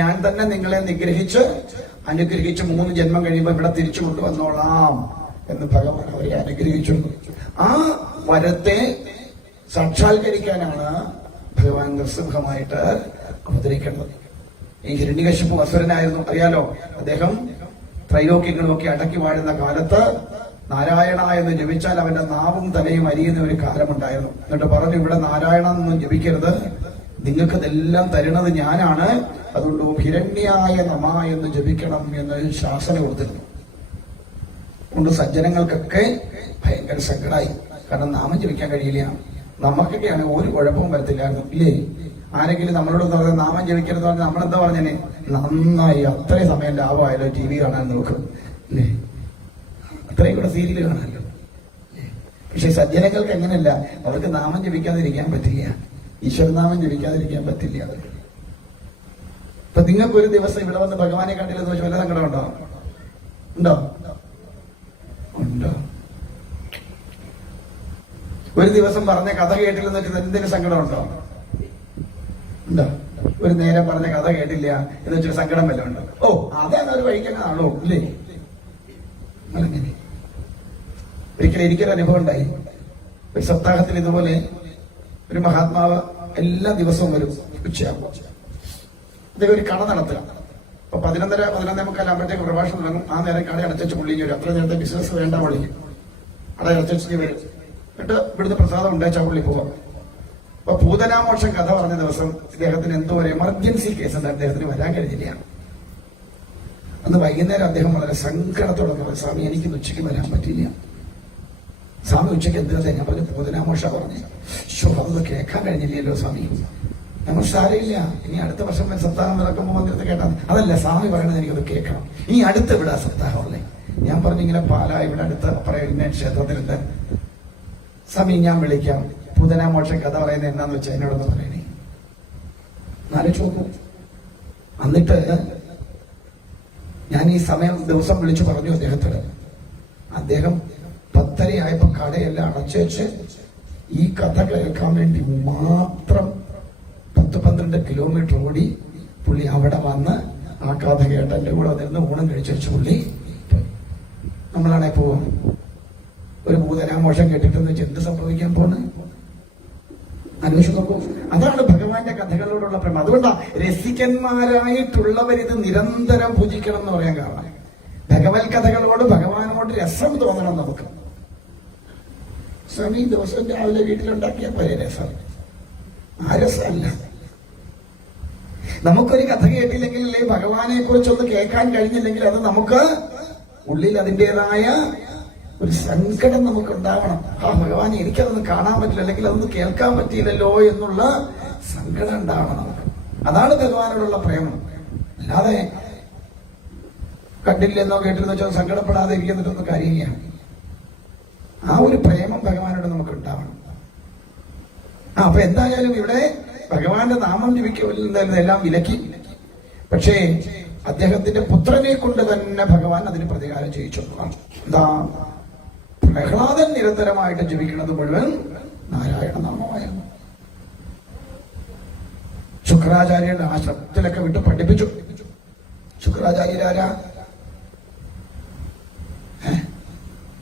ഞാൻ തന്നെ നിങ്ങളെ അനുഗ്രഹിച്ച് 3 ജന്മം കഴിയുമ്പോൾ ഇവിടെ തിരിച്ചു കൊണ്ടുവന്നോളാം എന്ന് ഭഗവാൻ അവരെ അനുഗ്രഹിച്ചു. ആ വരത്തെ സാക്ഷാത്കരിക്കാനാണ് ഭഗവാൻ നൃസിംഹമായിട്ട് അവതരിക്കേണ്ടത്. ഈ ഹിരണ്യകശിപു അസുരനായിരുന്നു, അറിയാലോ. അദ്ദേഹം ത്രൈലോക്യങ്ങളുമൊക്കെ അടക്കി വാഴുന്ന കാലത്ത് നാരായണ എന്ന് ജപിച്ചാൽ അവന്റെ നാവും തലയും അരിയുന്ന ഒരു കാലമുണ്ടായിരുന്നു. എന്നിട്ട് പറഞ്ഞു, ഇവിടെ നാരായണ എന്നൊന്നും ജപിക്കരുത്, നിങ്ങൾക്ക് ഇതെല്ലാം തരുന്നത് ഞാനാണ്, അതുകൊണ്ട് ഹിരണ്യായ നമ എന്ന് ജപിക്കണം എന്ന് ശാസന കൊടുത്തിരുന്നു. അതുകൊണ്ട് സജ്ജനങ്ങൾക്കൊക്കെ ഭയങ്കര സങ്കടമായി. കാരണം നാമം ജപിക്കാൻ കഴിയില്ല. നമുക്കൊക്കെയാണ് ഒരു കുഴപ്പവും വരത്തില്ലായിരുന്നു ഇല്ലേ? ആരെങ്കിലും നമ്മളോട് പറഞ്ഞ നാമം ജപിക്കരുത് പറഞ്ഞാൽ നമ്മളെന്താ പറഞ്ഞേ? നന്നായി, അത്രയും സമയം ലാഭമായല്ലോ TV കാണാൻ നോക്കും അല്ലേ? അത്രയും കൂടെ സീരിയൽ കാണാമല്ലോ. പക്ഷെ സജ്ജനങ്ങൾക്ക് എങ്ങനെയല്ല, അവർക്ക് നാമം ജപിക്കാതിരിക്കാൻ പറ്റില്ല, ഈശ്വരനാമം ജപിക്കാതിരിക്കാൻ പറ്റില്ല. അവർക്ക് ഇപ്പൊ നിങ്ങൾക്ക് ഒരു ദിവസം ഇവിടെ വന്ന് ഭഗവാനെ കണ്ടില്ലെന്ന് വെച്ചാൽ വല്ല സങ്കടം ഉണ്ടോ? ഉണ്ടോ? ഒരു ദിവസം പറഞ്ഞ കഥ കേട്ടില്ലെന്ന് വെച്ചാൽ എന്തെങ്കിലും സങ്കടം ഉണ്ടോ? ഉണ്ടോ? ഒരു നേരം പറഞ്ഞ കഥ കേട്ടില്ല എന്ന് വെച്ചാൽ സങ്കടം വല്ലതും ഉണ്ടോ? ഓ, അതാണ് ഒരു വഴിക്കാണോ ഇല്ലേ? അങ്ങനെ ഒരിക്കലും എനിക്കൊരു അനുഭവം ഉണ്ടായി. ഒരു സപ്താഹത്തിൽ ഇതുപോലെ ഒരു മഹാത്മാവ് എല്ലാ ദിവസവും വരും ഉച്ചയാകുമ്പോൾ. അദ്ദേഹം ഒരു കട നടത്തുക. അപ്പൊ 11:30 ആകുമ്പോഴത്തേക്ക് പ്രഭാഷണം തുടങ്ങും. ആ നേരം കട അടച്ചു പുള്ളി വരും. അത്ര നേരത്തെ ബിസിനസ് വേണ്ട പുള്ളി കട അടച്ചു വരും. എന്നിട്ട് ഇവിടുന്ന് പ്രസാദം ഉണ്ടാച്ചാ പുള്ളി പോവാം. അപ്പൊ ഭൂതനാമോക്ഷം കഥ പറഞ്ഞ ദിവസം ഇദ്ദേഹത്തിന് എന്തോ ഒരു എമർജൻസി കേസ് ഉണ്ട്, അദ്ദേഹത്തിന് വരാൻ കഴിഞ്ഞില്ല. അന്ന് വൈകുന്നേരം അദ്ദേഹം വളരെ സങ്കടത്തോടെ പറഞ്ഞു, സ്വാമി എനിക്ക് ഉച്ചയ്ക്ക് വരാൻ പറ്റില്ല, സ്വാമി ഉച്ചയ്ക്ക് എന്ത് കഥ? ഞാൻ പറഞ്ഞു പൂതനാമോഷ പറഞ്ഞു. അതൊന്ന് കേൾക്കാൻ കഴിഞ്ഞില്ലല്ലോ സ്വാമി. നമ്മൾ സാരമില്ല, ഇനി അടുത്ത വർഷം സപ്താഹം നടക്കുമ്പോൾ വന്നിട്ട് കേട്ടാൽ അതല്ല സ്വാമി പറയണത്, എനിക്കത് കേൾക്കണം. ഇനി അടുത്ത് ഇവിടെ സപ്താഹമല്ലേ? ഞാൻ പറഞ്ഞു ഇങ്ങനെ പാലാ ഇവിടെ അടുത്ത് പറയുന്ന ക്ഷേത്രത്തിലുണ്ട് സ്വാമി, ഞാൻ വിളിക്കാം. പൂതനാമോക്ഷ കഥ പറയുന്നത് എന്നാന്ന് വെച്ചാൽ എന്നോടൊന്ന് പറയണേ. ആലോചിച്ചു. എന്നിട്ട് ഞാൻ ഈ സമയം ദിവസം വിളിച്ചു പറഞ്ഞു അദ്ദേഹത്തോട്. അദ്ദേഹം 10:30 ആയപ്പോ കടയെല്ലാം അടച്ചുവെച്ച് ഈ കഥ കേൾക്കാൻ വേണ്ടി മാത്രം 10-12 കിലോമീറ്റർ ഓടി പുള്ളി അവിടെ വന്ന് ആ കഥ കേട്ട് എന്റെ കൂടെ നിന്ന് ഊണം കഴിച്ചു വെച്ച് പുള്ളി. നമ്മളാണെ പോവും ഒരു ഭൂതനാമോഷം കേട്ടിട്ടെന്ന് വെച്ച് എന്ത് സംഭവിക്കാൻ പോണ്? അന്വേഷിച്ചു നോക്കൂ. അതാണ് ഭഗവാന്റെ കഥകളോടുള്ള പ്രേമം. അതുകൊണ്ടാണ് രസികന്മാരായിട്ടുള്ളവരിത് നിരന്തരം പൂജിക്കണം എന്ന് പറയാൻ കാരണം. ഭഗവത് കഥകളോട് ഭഗവാനോട് രസം തോന്നണം നമുക്ക്. സ്വാമി ദിവസം രാവിലെ വീട്ടിലുണ്ടാക്കിയ പോലെ രസം. ആ രസമല്ല. നമുക്കൊരു കഥ കേട്ടില്ലെങ്കിൽ, അല്ലെ ഭഗവാനെ കുറിച്ചൊന്ന് കേൾക്കാൻ കഴിഞ്ഞില്ലെങ്കിൽ അത് നമുക്ക് ഉള്ളിൽ അതിൻ്റെതായ ഒരു സങ്കടം നമുക്ക് ഉണ്ടാവണം. ആ ഭഗവാനെ എനിക്കതൊന്ന് കാണാൻ പറ്റില്ല, അല്ലെങ്കിൽ അതൊന്ന് കേൾക്കാൻ പറ്റിയില്ലല്ലോ എന്നുള്ള സങ്കടം ഉണ്ടാവണം നമുക്ക്. അതാണ് ഭഗവാനോടുള്ള പ്രേമം. അല്ലാതെ കണ്ടില്ലെന്നോ കേട്ടില്ലെന്നോ വെച്ചാൽ സങ്കടപ്പെടാതെ ഇരിക്കുന്നിട്ടൊന്നും കാര്യമില്ല. ആ ഒരു പ്രേമം ഭഗവാനോട് നമുക്ക് ഉണ്ടാവണം. അപ്പൊ എന്തായാലും ഇവിടെ ഭഗവാന്റെ നാമം ജപിക്കുന്നതെല്ലാം വിലക്കി. പക്ഷേ അദ്ദേഹത്തിന്റെ പുത്രനെ കൊണ്ട് തന്നെ ഭഗവാൻ അതിന് പ്രതികാരം ചെയ്യിച്ചു. എന്താ? പ്രഹ്ലാദൻ നിരന്തരമായിട്ട് ജപിക്കുന്നത് മുഴുവൻ നാരായണ നാമമായിരുന്നു. ശുക്രാചാര്യരുടെ ആശ്രമത്തിലൊക്കെ വിട്ട് പഠിപ്പിച്ചു. ശുക്രാചാര്യരാരാ?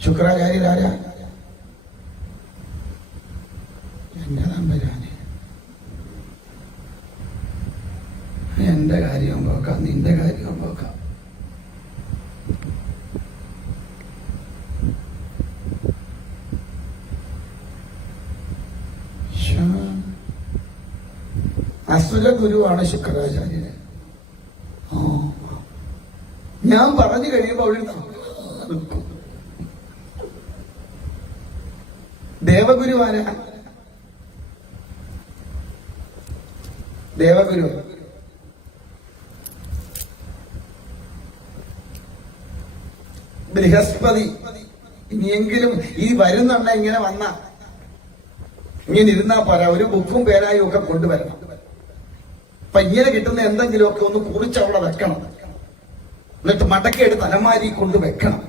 ശുക്രാചാര്യരാരാ? എന്റെ നമ്പരാണ്. എന്റെ കാര്യം നോക്കാം, നിന്റെ കാര്യം നോക്കാം. അസുര ഗുരുവാണ് ശുക്രാചാര്യര്. ഞാൻ പറഞ്ഞു കഴിയുമ്പോ അവിടെ ദേവഗുരുവാനാ? ദേവഗുരു ബൃഹസ്പതി. ഇനിയെങ്കിലും ഈ വരുന്നുണ്ട ഇങ്ങനെ വന്ന ഇങ്ങനെ ഇരുന്നാ പോരാ, ഒരു ബുക്കും പേരായും ഒക്കെ കൊണ്ടുവരണം. അപ്പൊ ഇങ്ങനെ കിട്ടുന്ന എന്തെങ്കിലുമൊക്കെ ഒന്ന് കുറിച്ച് അവിടെ വെക്കണം. എന്നിട്ട് മടക്കെടുത്ത് അലമാരി കൊണ്ട് വെക്കണം.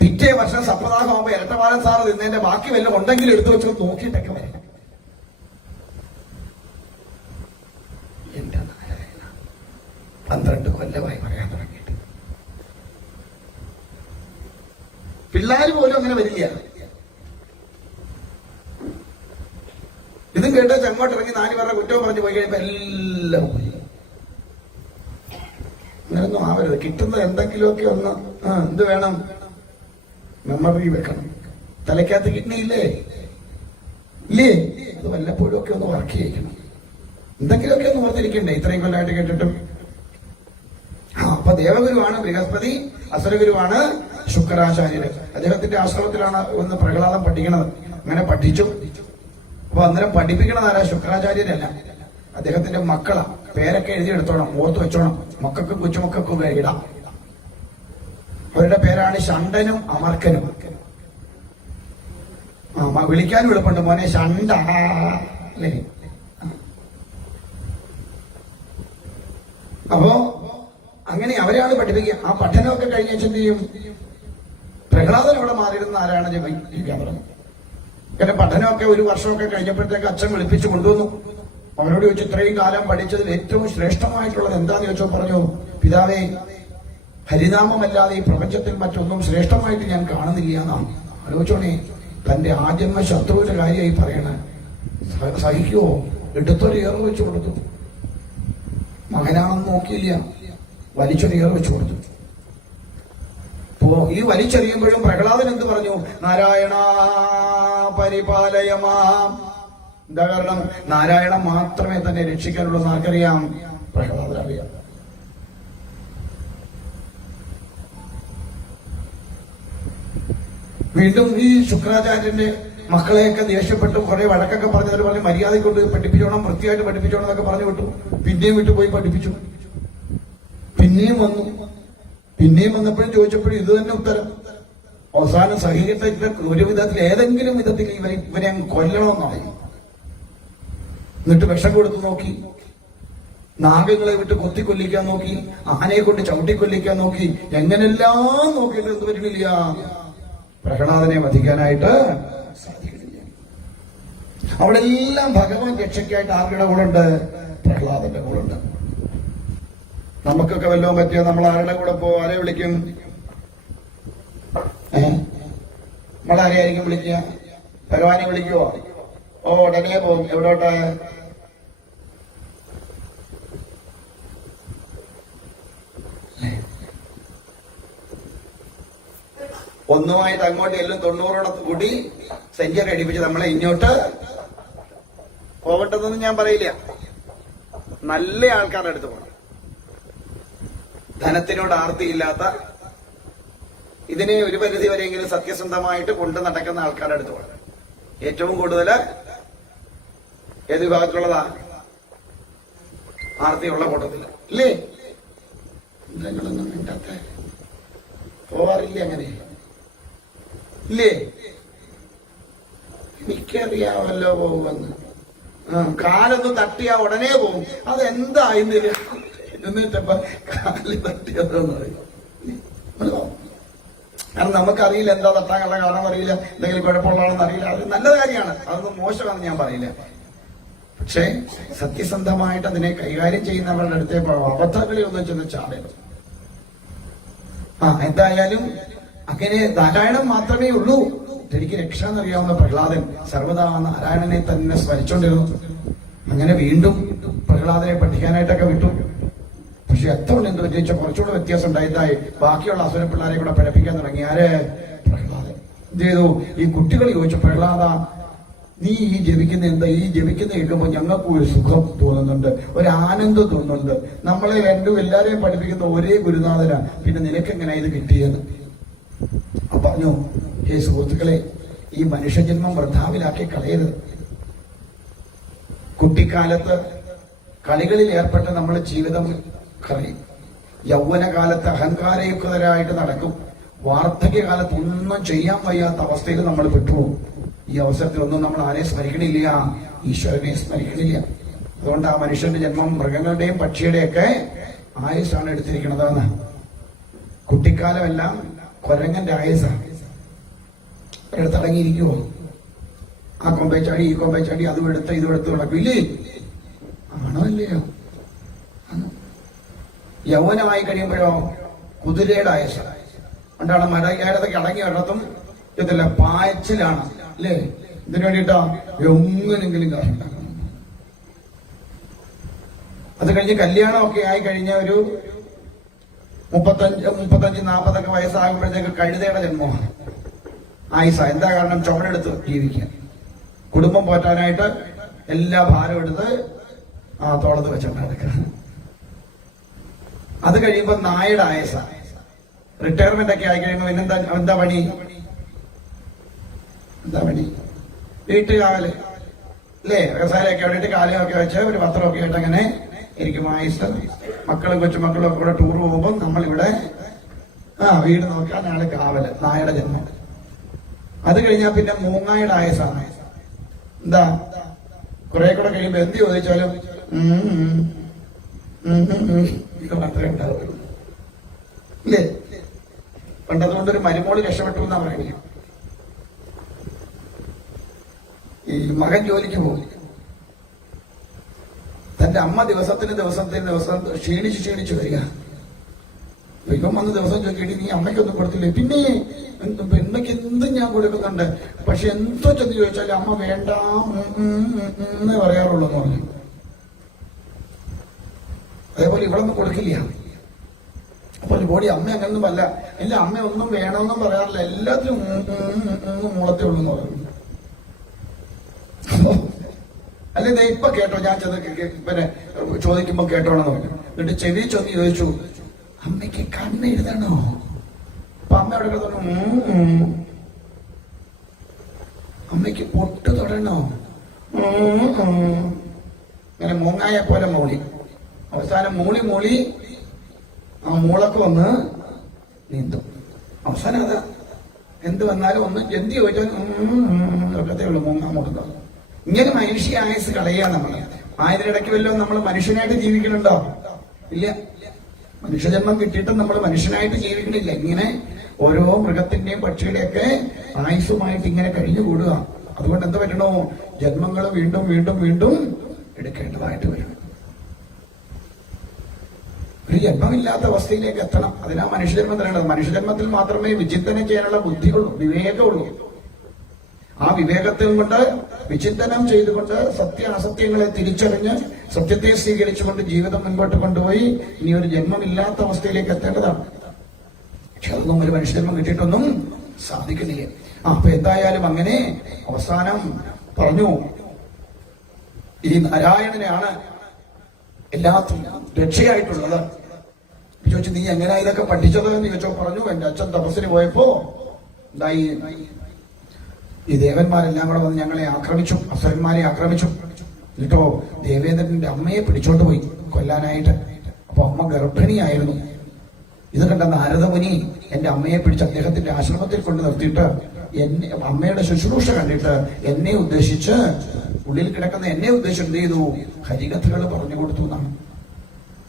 പിറ്റേ വർഷം സപ്താഹമാകുമ്പോ ഇരട്ടവാലൻ സാറ് നിന്നതിന്റെ ബാക്കി വല്ലതും ഉണ്ടെങ്കിലും എടുത്തു വെച്ച് നോക്കിയിട്ടൊക്കെ വരണം. എന്റെ നാരായണ, 12 കൊല്ലമായി പറയാൻ തുടങ്ങിയിട്ട്. പിള്ളേര് പോലും അങ്ങനെ വരില്ല. ഇതും കേട്ടാൽ അങ്ങോട്ട് ഇറങ്ങി 4 പേരുടെ കുറ്റവും പറഞ്ഞു പോയി കഴിയുമ്പോ എല്ലാം പോയി. അങ്ങനൊന്നും ആവരുത്. കിട്ടുന്ന എന്തെങ്കിലുമൊക്കെ ഒന്ന് എന്ത് വേണം? മെമ്മറി വെക്കണം. തലയ്ക്കകത്ത് കിഡ്നി ഇല്ലേ? അത് വല്ലപ്പോഴും ഒക്കെ ഒന്ന് വർക്ക് ചെയ്യിക്കണം. എന്തെങ്കിലുമൊക്കെ ഒന്ന് ഓർത്തിരിക്കണ്ടേ ഇത്രയും കൊല്ലമായിട്ട് കേട്ടിട്ടും. അപ്പൊ ദേവഗുരുവാണ് ബൃഹസ്പതി, അസുരഗുരുവാണ് ശുക്രാചാര്യര്. അദ്ദേഹത്തിന്റെ ആശ്രമത്തിലാണ് ഒന്ന് പ്രഹ്ലാദം പഠിക്കണത്. അങ്ങനെ പഠിച്ചു. അപ്പൊ അന്നേരം പഠിപ്പിക്കണത് ആരാ? ശുക്രാചാര്യരല്ല, അദ്ദേഹത്തിന്റെ മക്കളാ. പേരൊക്കെ എഴുതിയെടുത്തോണം, ഓർത്തു വെച്ചോണം. മക്കൾക്കും കൊച്ചുമക്കൾക്കും ഇടാം. അവരുടെ പേരാണ് ഷണ്ടനും അമർക്കനും. വിളിക്കാനും എളുപ്പമുണ്ട്, മോനെ ഷണ്ട അല്ലേ. അപ്പോ അങ്ങനെ അവരാണ് പഠിപ്പിക്കുക. ആ പഠനമൊക്കെ കഴിഞ്ഞ എന്ത് ചെയ്യും? പ്രഹ്ലാദൻ അവിടെ മാറിയിരുന്ന ആരാണ് ജപിക്കാൻ പറഞ്ഞു. കാരണം പഠനമൊക്കെ 1 വർഷമൊക്കെ കഴിഞ്ഞപ്പോഴത്തേക്ക് അച്ഛൻ വിളിപ്പിച്ച് കൊണ്ടുവന്നു. അവരോട് ചോദിച്ചു, ഇത്രയും കാലം പഠിച്ചതിൽ ഏറ്റവും ശ്രേഷ്ഠമായിട്ടുള്ളത് എന്താന്ന് ചോദിച്ചോ പറഞ്ഞു, പിതാവേ, ഹരിനാമമല്ലാതെ ഈ പ്രപഞ്ചത്തിൽ മറ്റൊന്നും ശ്രേഷ്ഠമായിട്ട് ഞാൻ കാണുന്നില്ല എന്നാണ്. ആലോചിച്ചോണേ, തന്റെ ആജന്മ ശത്രുവിന്റെ കാര്യമായി പറയണ. സഹിക്കുവോ? എടുത്തൊരു ഏറ് വെച്ചു കൊടുത്തു. മകനാണെന്ന് നോക്കിയില്ല, വലിച്ചൊരു ഏറ് വെച്ചു കൊടുത്തു. ഈ വലിച്ചെറിയുമ്പോഴും പ്രഹ്ലാദൻ എന്ത് പറഞ്ഞു? നാരായണ പരിപാലയമാം. എന്താ കാരണം? നാരായണ മാത്രമേ തന്നെ രക്ഷിക്കാനുള്ളൂ എന്ന് ആർക്കറിയാം? പ്രഹ്ലാദൻ അറിയാം. വീണ്ടും ഈ ശുക്രാചാര്യന്റെ മക്കളെയൊക്കെ ദേഷ്യപ്പെട്ട് കുറെ വഴക്കൊക്കെ പറഞ്ഞവർ പറഞ്ഞ് മര്യാദ കൊണ്ട് പഠിപ്പിച്ചോണം, വൃത്തിയായിട്ട് പഠിപ്പിച്ചോണം എന്നൊക്കെ പറഞ്ഞു വിട്ടു. പിന്നെയും വിട്ടു പോയി പഠിപ്പിച്ചു. പിന്നെയും വന്നപ്പോഴും ചോദിച്ചപ്പോഴും ഇത് തന്നെ ഉത്തരം. അവസാനം സഹികെട്ടിട്ട് ഒരു വിധത്തിൽ ഏതെങ്കിലും വിധത്തിൽ ഇവരെ അങ്ങ് കൊല്ലണമെന്നായി. എന്നിട്ട് വിഷം കൊടുത്തു നോക്കി, നാഗങ്ങളെ വിട്ട് കൊത്തിക്കൊല്ലിക്കാൻ നോക്കി, ആനയെ കൊണ്ട് ചവിട്ടിക്കൊല്ലിക്കാൻ നോക്കി, എങ്ങനെല്ലാം നോക്കിയിട്ട് എന്ത് പറ്റുന്നില്ല, പ്രഹ്ലാദനെ വധിക്കാനായിട്ട് സാധിക്കുന്നില്ല. അവിടെ എല്ലാം ഭഗവാൻ രക്ഷയ്ക്കായിട്ട് ആരുടെ കൂടെ ഉണ്ട്? പ്രഹ്ലാദന്റെ കൂടെ ഉണ്ട്. നമുക്കൊക്കെ വല്ലതും പറ്റിയോ നമ്മൾ ആരുടെ കൂടെ പോ? ആരെ വിളിക്കും? നമ്മളാരെയായിരിക്കും വിളിക്കുക? ഭഗവാനെ വിളിക്കുവോ? ഓ ഉടനെ പോകും. എവിടോട്ട്? ഒന്നുമായിട്ട് അങ്ങോട്ട് എല്ലാം 90 കൂടി സെഞ്ചുറി അടിപ്പിച്ച് നമ്മളെ ഇങ്ങോട്ട് പോകട്ടെന്നൊന്നും ഞാൻ പറയില്ല. നല്ല ആൾക്കാരുടെ അടുത്ത് പോകണം. ധനത്തിനോട് ആർത്തിയില്ലാത്ത, ഇതിനെ ഒരു പരിധി വരെയെങ്കിലും സത്യസന്ധമായിട്ട് കൊണ്ടു നടക്കുന്ന ആൾക്കാരുടെ അടുത്ത് പോകണം. ഏറ്റവും കൂടുതൽ ഏത് വിഭാഗത്തിലുള്ളതാ? ആർത്തിയുള്ള കൂട്ടത്തില് ഇല്ലേ? നിങ്ങളൊന്നും മിണ്ടാത്ത പോവാറില്ലേ? അങ്ങനെ ഇല്ലേ? എനിക്കറിയാമല്ലോ പോകുമെന്ന്. കാലൊന്ന് തട്ടിയാ ഉടനെ പോകും. അതെന്തായിരുന്നില്ല എന്നിട്ടപ്പോ കാല് തട്ടിയതെന്ന് പറയും. കാരണം നമുക്കറിയില്ല എന്താ തട്ടാനുള്ള കാരണം അറിയില്ല, എന്തെങ്കിലും കുഴപ്പമുള്ളതാണെന്ന് അറിയില്ല. അത് നല്ല കാര്യമാണ്, അതൊന്നും മോശമാണെന്ന് ഞാൻ പറയില്ല. പക്ഷേ സത്യസന്ധമായിട്ട് അതിനെ കൈകാര്യം ചെയ്യുന്നവരുടെ അടുത്തേ അബദ്ധങ്ങളെ ഒന്നും ചെന്ന് ചാടരുത്. എന്തായാലും അങ്ങനെ നാരായണൻ മാത്രമേ ഉള്ളൂ എനിക്ക് രക്ഷ എന്നറിയാവുന്ന പ്രഹ്ലാദൻ സർവദാ നാരായണനെ തന്നെ സ്മരിച്ചോണ്ടിരുന്നു. അങ്ങനെ വീണ്ടും പ്രഹ്ലാദനെ പഠിക്കാനായിട്ടൊക്കെ വിട്ടു. പക്ഷെ അത്തോളം എന്ത് വെച്ചാൽ കുറച്ചുകൂടെ വ്യത്യാസം ഉണ്ടായിട്ടായി. ബാക്കിയുള്ള അസുര പിള്ളേരെ കൂടെ പഠിപ്പിക്കാൻ തുടങ്ങി. ആര്? പ്രഹ്ലാദൻ. എന്ത് ചെയ്തു? ഈ കുട്ടികൾ ചോദിച്ചു, പ്രഹ്ലാദ നീ ഈ ജപിക്കുന്ന എന്താ? ഈ ജപിക്കുന്ന കേൾക്കുമ്പോൾ ഞങ്ങൾക്ക് ഒരു സുഖം തോന്നുന്നുണ്ട്, ഒരു ആനന്ദം തോന്നുന്നുണ്ട്. നമ്മളെ എല്ലാരെയും പഠിപ്പിക്കുന്ന ഒരേ ഗുരുനാഥനാ, പിന്നെ നിനക്കെങ്ങനെ ഇത് കിട്ടിയെന്ന് പറഞ്ഞു. ഹേ സുഹൃത്തുക്കളെ, ഈ മനുഷ്യജന്മം വൃഥാവിലാക്കി കളയരുത്. കുട്ടിക്കാലത്ത് കളികളിൽ ഏർപ്പെട്ട് നമ്മൾ ജീവിതം കളയും. യൗവനകാലത്ത് അഹങ്കാരയുക്തരായിട്ട് നടക്കും. വാർദ്ധക്യകാലത്ത് ഒന്നും ചെയ്യാൻ വയ്യാത്ത അവസ്ഥയിൽ നമ്മൾ പെട്ടുപോകും. ഈ അവസരത്തിലൊന്നും നമ്മൾ ആരെയും സ്മരിക്കണില്ല, ഈശ്വരനെ സ്മരിക്കണില്ല. അതുകൊണ്ട് ആ മനുഷ്യന്റെ ജന്മം മൃഗങ്ങളുടെയും പക്ഷിയുടെയൊക്കെ ആയുസ്സാണ് എടുത്തിരിക്കണതെന്ന്. കുട്ടിക്കാലമെല്ലാം കൊരങ്ങന്റെ ആയുസാണ്. ഒരിടത്തടങ്ങിയിരിക്കുവോ? ആ കൊമ്പേ ചാടി ഈ കൊമ്പേ ചാടി അതും എടുത്ത് ഇതും എടുത്ത് നടക്കില്ലേ? ആണോ അല്ലയോ? യൗവനമായി കഴിയുമ്പോഴോ കുതിരയുടെ ആയുസാണ്. അതുകൊണ്ടാണ് മഴയായിടത്തൊക്കെ അടങ്ങി ഒരിടത്തും ഇതില്ല, പായച്ചിലാണ് അല്ലേ? ഇതിനു വേണ്ടിയിട്ടാ എങ്ങനെങ്കിലും കാശുണ്ടാക്കണം. അത് കഴിഞ്ഞ് കല്യാണമൊക്കെ ആയി കഴിഞ്ഞ ഒരു 35-40 വയസ്സാകുമ്പോഴത്തേക്ക് കഴുതയുടെ ജന്മമാണ് ആയുസ. എന്താ കാരണം? ചുമടെടുത്ത് ജീവിക്കാൻ, കുടുംബം പോറ്റാനായിട്ട് എല്ലാ ഭാരം എടുത്ത് തോളത്ത് വെച്ചോണ്ടെടുക്കുക. അത് കഴിയുമ്പോ നായയുടെ ആയുസ. റിട്ടയർമെന്റ് ഒക്കെ ആയി കഴിയുമ്പോ എന്താ പണി? വീട്ടുകാവല് അല്ലേ? വ്യവസായമൊക്കെ വേണ്ടിയിട്ട് കാലയൊക്കെ വെച്ച് ഒരു പത്രമൊക്കെ ആയിട്ട് അങ്ങനെ ഇരിക്കും ആയുസ്. മക്കളും കൊച്ചുമക്കളും ഒക്കെ കൂടെ ടൂർ പോകുമ്പോൾ നമ്മളിവിടെ വീട് നോക്കാൻ ആള് കാവല്, നായയുടെ ജന്മം. അത് കഴിഞ്ഞാൽ പിന്നെ മൂങ്ങായുടെ ആയുസാണ്. എന്താ? കുറെ കൂടെ കഴിയുമ്പോ എന്ത് ചോദിച്ചാലും ഇത് മാത്രമേ ഉണ്ടാവുള്ളൂ ഇല്ലേ? പണ്ടതുകൊണ്ടൊരു മരുമോള് രക്ഷപ്പെട്ടു എന്നാ പറയുന്നത്. ഈ മകൻ ജോലിക്ക് പോകും. തന്റെ അമ്മ ദിവസം ക്ഷീണിച്ചു വരിക. ഇപ്പം വന്ന് ദിവസം ചോദിക്കേണ്ടി നീ അമ്മയ്ക്കൊന്നും കൊടുത്തില്ലേ? പിന്നെ പെണ്ണയ്ക്ക് എന്തും ഞാൻ കൊടുക്കുന്നുണ്ട്, പക്ഷെ എന്തോ ചെന്ന് ചോദിച്ചാൽ അമ്മ വേണ്ട എന്നേ പറയാറുള്ളൂ എന്ന് പറഞ്ഞു. അതേപോലെ ഇവിടെ ഒന്നും കൊടുക്കില്ല. അപ്പൊ ബോഡി അമ്മ അങ്ങനൊന്നും അല്ല, ഇല്ല അമ്മ ഒന്നും വേണമെന്നും പറയാറില്ല, എല്ലാത്തിനും മൂളത്തേ ഉള്ളൂ എന്ന് പറഞ്ഞു. അല്ലെ ഇപ്പൊ കേട്ടോ, ഞാൻ ചെന്ന് പിന്നെ ചോദിക്കുമ്പോ കേട്ടോണെന്ന് പറഞ്ഞു. എന്നിട്ട് ചെവി ചൊന്ന് ചോദിച്ചു, അമ്മയ്ക്ക് കണ്ണെഴുതണോ? അപ്പൊ അമ്മ അവിടെ പറഞ്ഞു അമ്മയ്ക്ക് പൊട്ട് തൊടണോ? ഇങ്ങനെ മൂങ്ങായെ പോലെ മൂളി. അവസാനം മൂളി ആ മൂളൊക്കെ വന്ന് നീന്തും. അവസാനം അതാ എന്ത് വന്നാലും ഒന്ന് എന്ത് ചോദിച്ചാൽ ഒക്കത്തേ ഉള്ളൂ മൂങ്ങാൻ മുട്ടുന്നത്. ഇങ്ങനെ മനുഷ്യ ആയുസ് കളയുക നമ്മള്. ആയതിനിടയ്ക്ക് വല്ലതും നമ്മൾ മനുഷ്യനായിട്ട് ജീവിക്കണുണ്ടോ? ഇല്ല. മനുഷ്യജന്മം കിട്ടിയിട്ടും നമ്മൾ മനുഷ്യനായിട്ട് ജീവിക്കണില്ല. ഇങ്ങനെ ഓരോ മൃഗത്തിന്റെയും പക്ഷിയുടെയൊക്കെ ആയുസ്സുമായിട്ട് ഇങ്ങനെ കഴിഞ്ഞുകൂടുക. അതുകൊണ്ട് എന്ത് പറ്റണോ? ജന്മങ്ങൾ വീണ്ടും വീണ്ടും വീണ്ടും എടുക്കേണ്ടതായിട്ട് വരും. ഒരു ജന്മമില്ലാത്ത അവസ്ഥയിലേക്ക് എത്തണം. അതിനാ മനുഷ്യജന്മം തരേണ്ടത്. മനുഷ്യജന്മത്തിൽ മാത്രമേ വിചിന്തനം ചെയ്യാനുള്ള ബുദ്ധിയുള്ളൂ, വിവേകമുള്ളൂ. ആ വിവേകത്തിൽ കൊണ്ട് വിചിന്തനം ചെയ്തുകൊണ്ട് അസത്യങ്ങളെ തിരിച്ചറിഞ്ഞ് സത്യത്തെ സ്വീകരിച്ചുകൊണ്ട് ജീവിതം മുൻപോട്ട് കൊണ്ടുപോയി ഇനി ഒരു ജന്മമില്ലാത്ത അവസ്ഥയിലേക്ക് എത്തേണ്ടതാണ്. പക്ഷെ അതൊന്നും ഒരു മനുഷ്യജന്മം കിട്ടിയിട്ടൊന്നും സാധിക്കുന്നില്ല. അപ്പൊ എന്തായാലും അങ്ങനെ അവസാനം പറഞ്ഞു, ഈ നാരായണനെയാണ് എല്ലാത്തിനും രക്ഷയായിട്ടുള്ളത്. ചോദിച്ചു, നീ എങ്ങനെയാ ഇതൊക്കെ പഠിച്ചത് എന്ന് ചോദിച്ചോ. പറഞ്ഞു, എന്റെ അച്ഛൻ തപസ്സിന് പോയപ്പോ എന്തായി, ഈ ദേവന്മാരെല്ലാം കൂടെ വന്ന് ഞങ്ങളെ ആക്രമിച്ചു, അസുരന്മാരെ ആക്രമിച്ചു. എന്നിട്ടോ ദേവേന്ദ്രന്റെ അമ്മയെ പിടിച്ചോണ്ട് പോയി കൊല്ലാനായിട്ട്. അപ്പൊ അമ്മ ഗർഭിണിയായിരുന്നു. ഇത് കണ്ട നാരദമുനി എന്റെ അമ്മയെ പിടിച്ച് അദ്ദേഹത്തിന്റെ ആശ്രമത്തിൽ കൊണ്ട് നിർത്തിയിട്ട് എന്നെ, അമ്മയുടെ ശുശ്രൂഷ കണ്ടിട്ട് എന്നെ ഉദ്ദേശിച്ച്, ഉള്ളിൽ കിടക്കുന്ന എന്നെ ഉദ്ദേശിച്ച് എന്ത് ചെയ്തു? ഹരികഥകൾ പറഞ്ഞു കൊടുത്തു എന്നാണ്.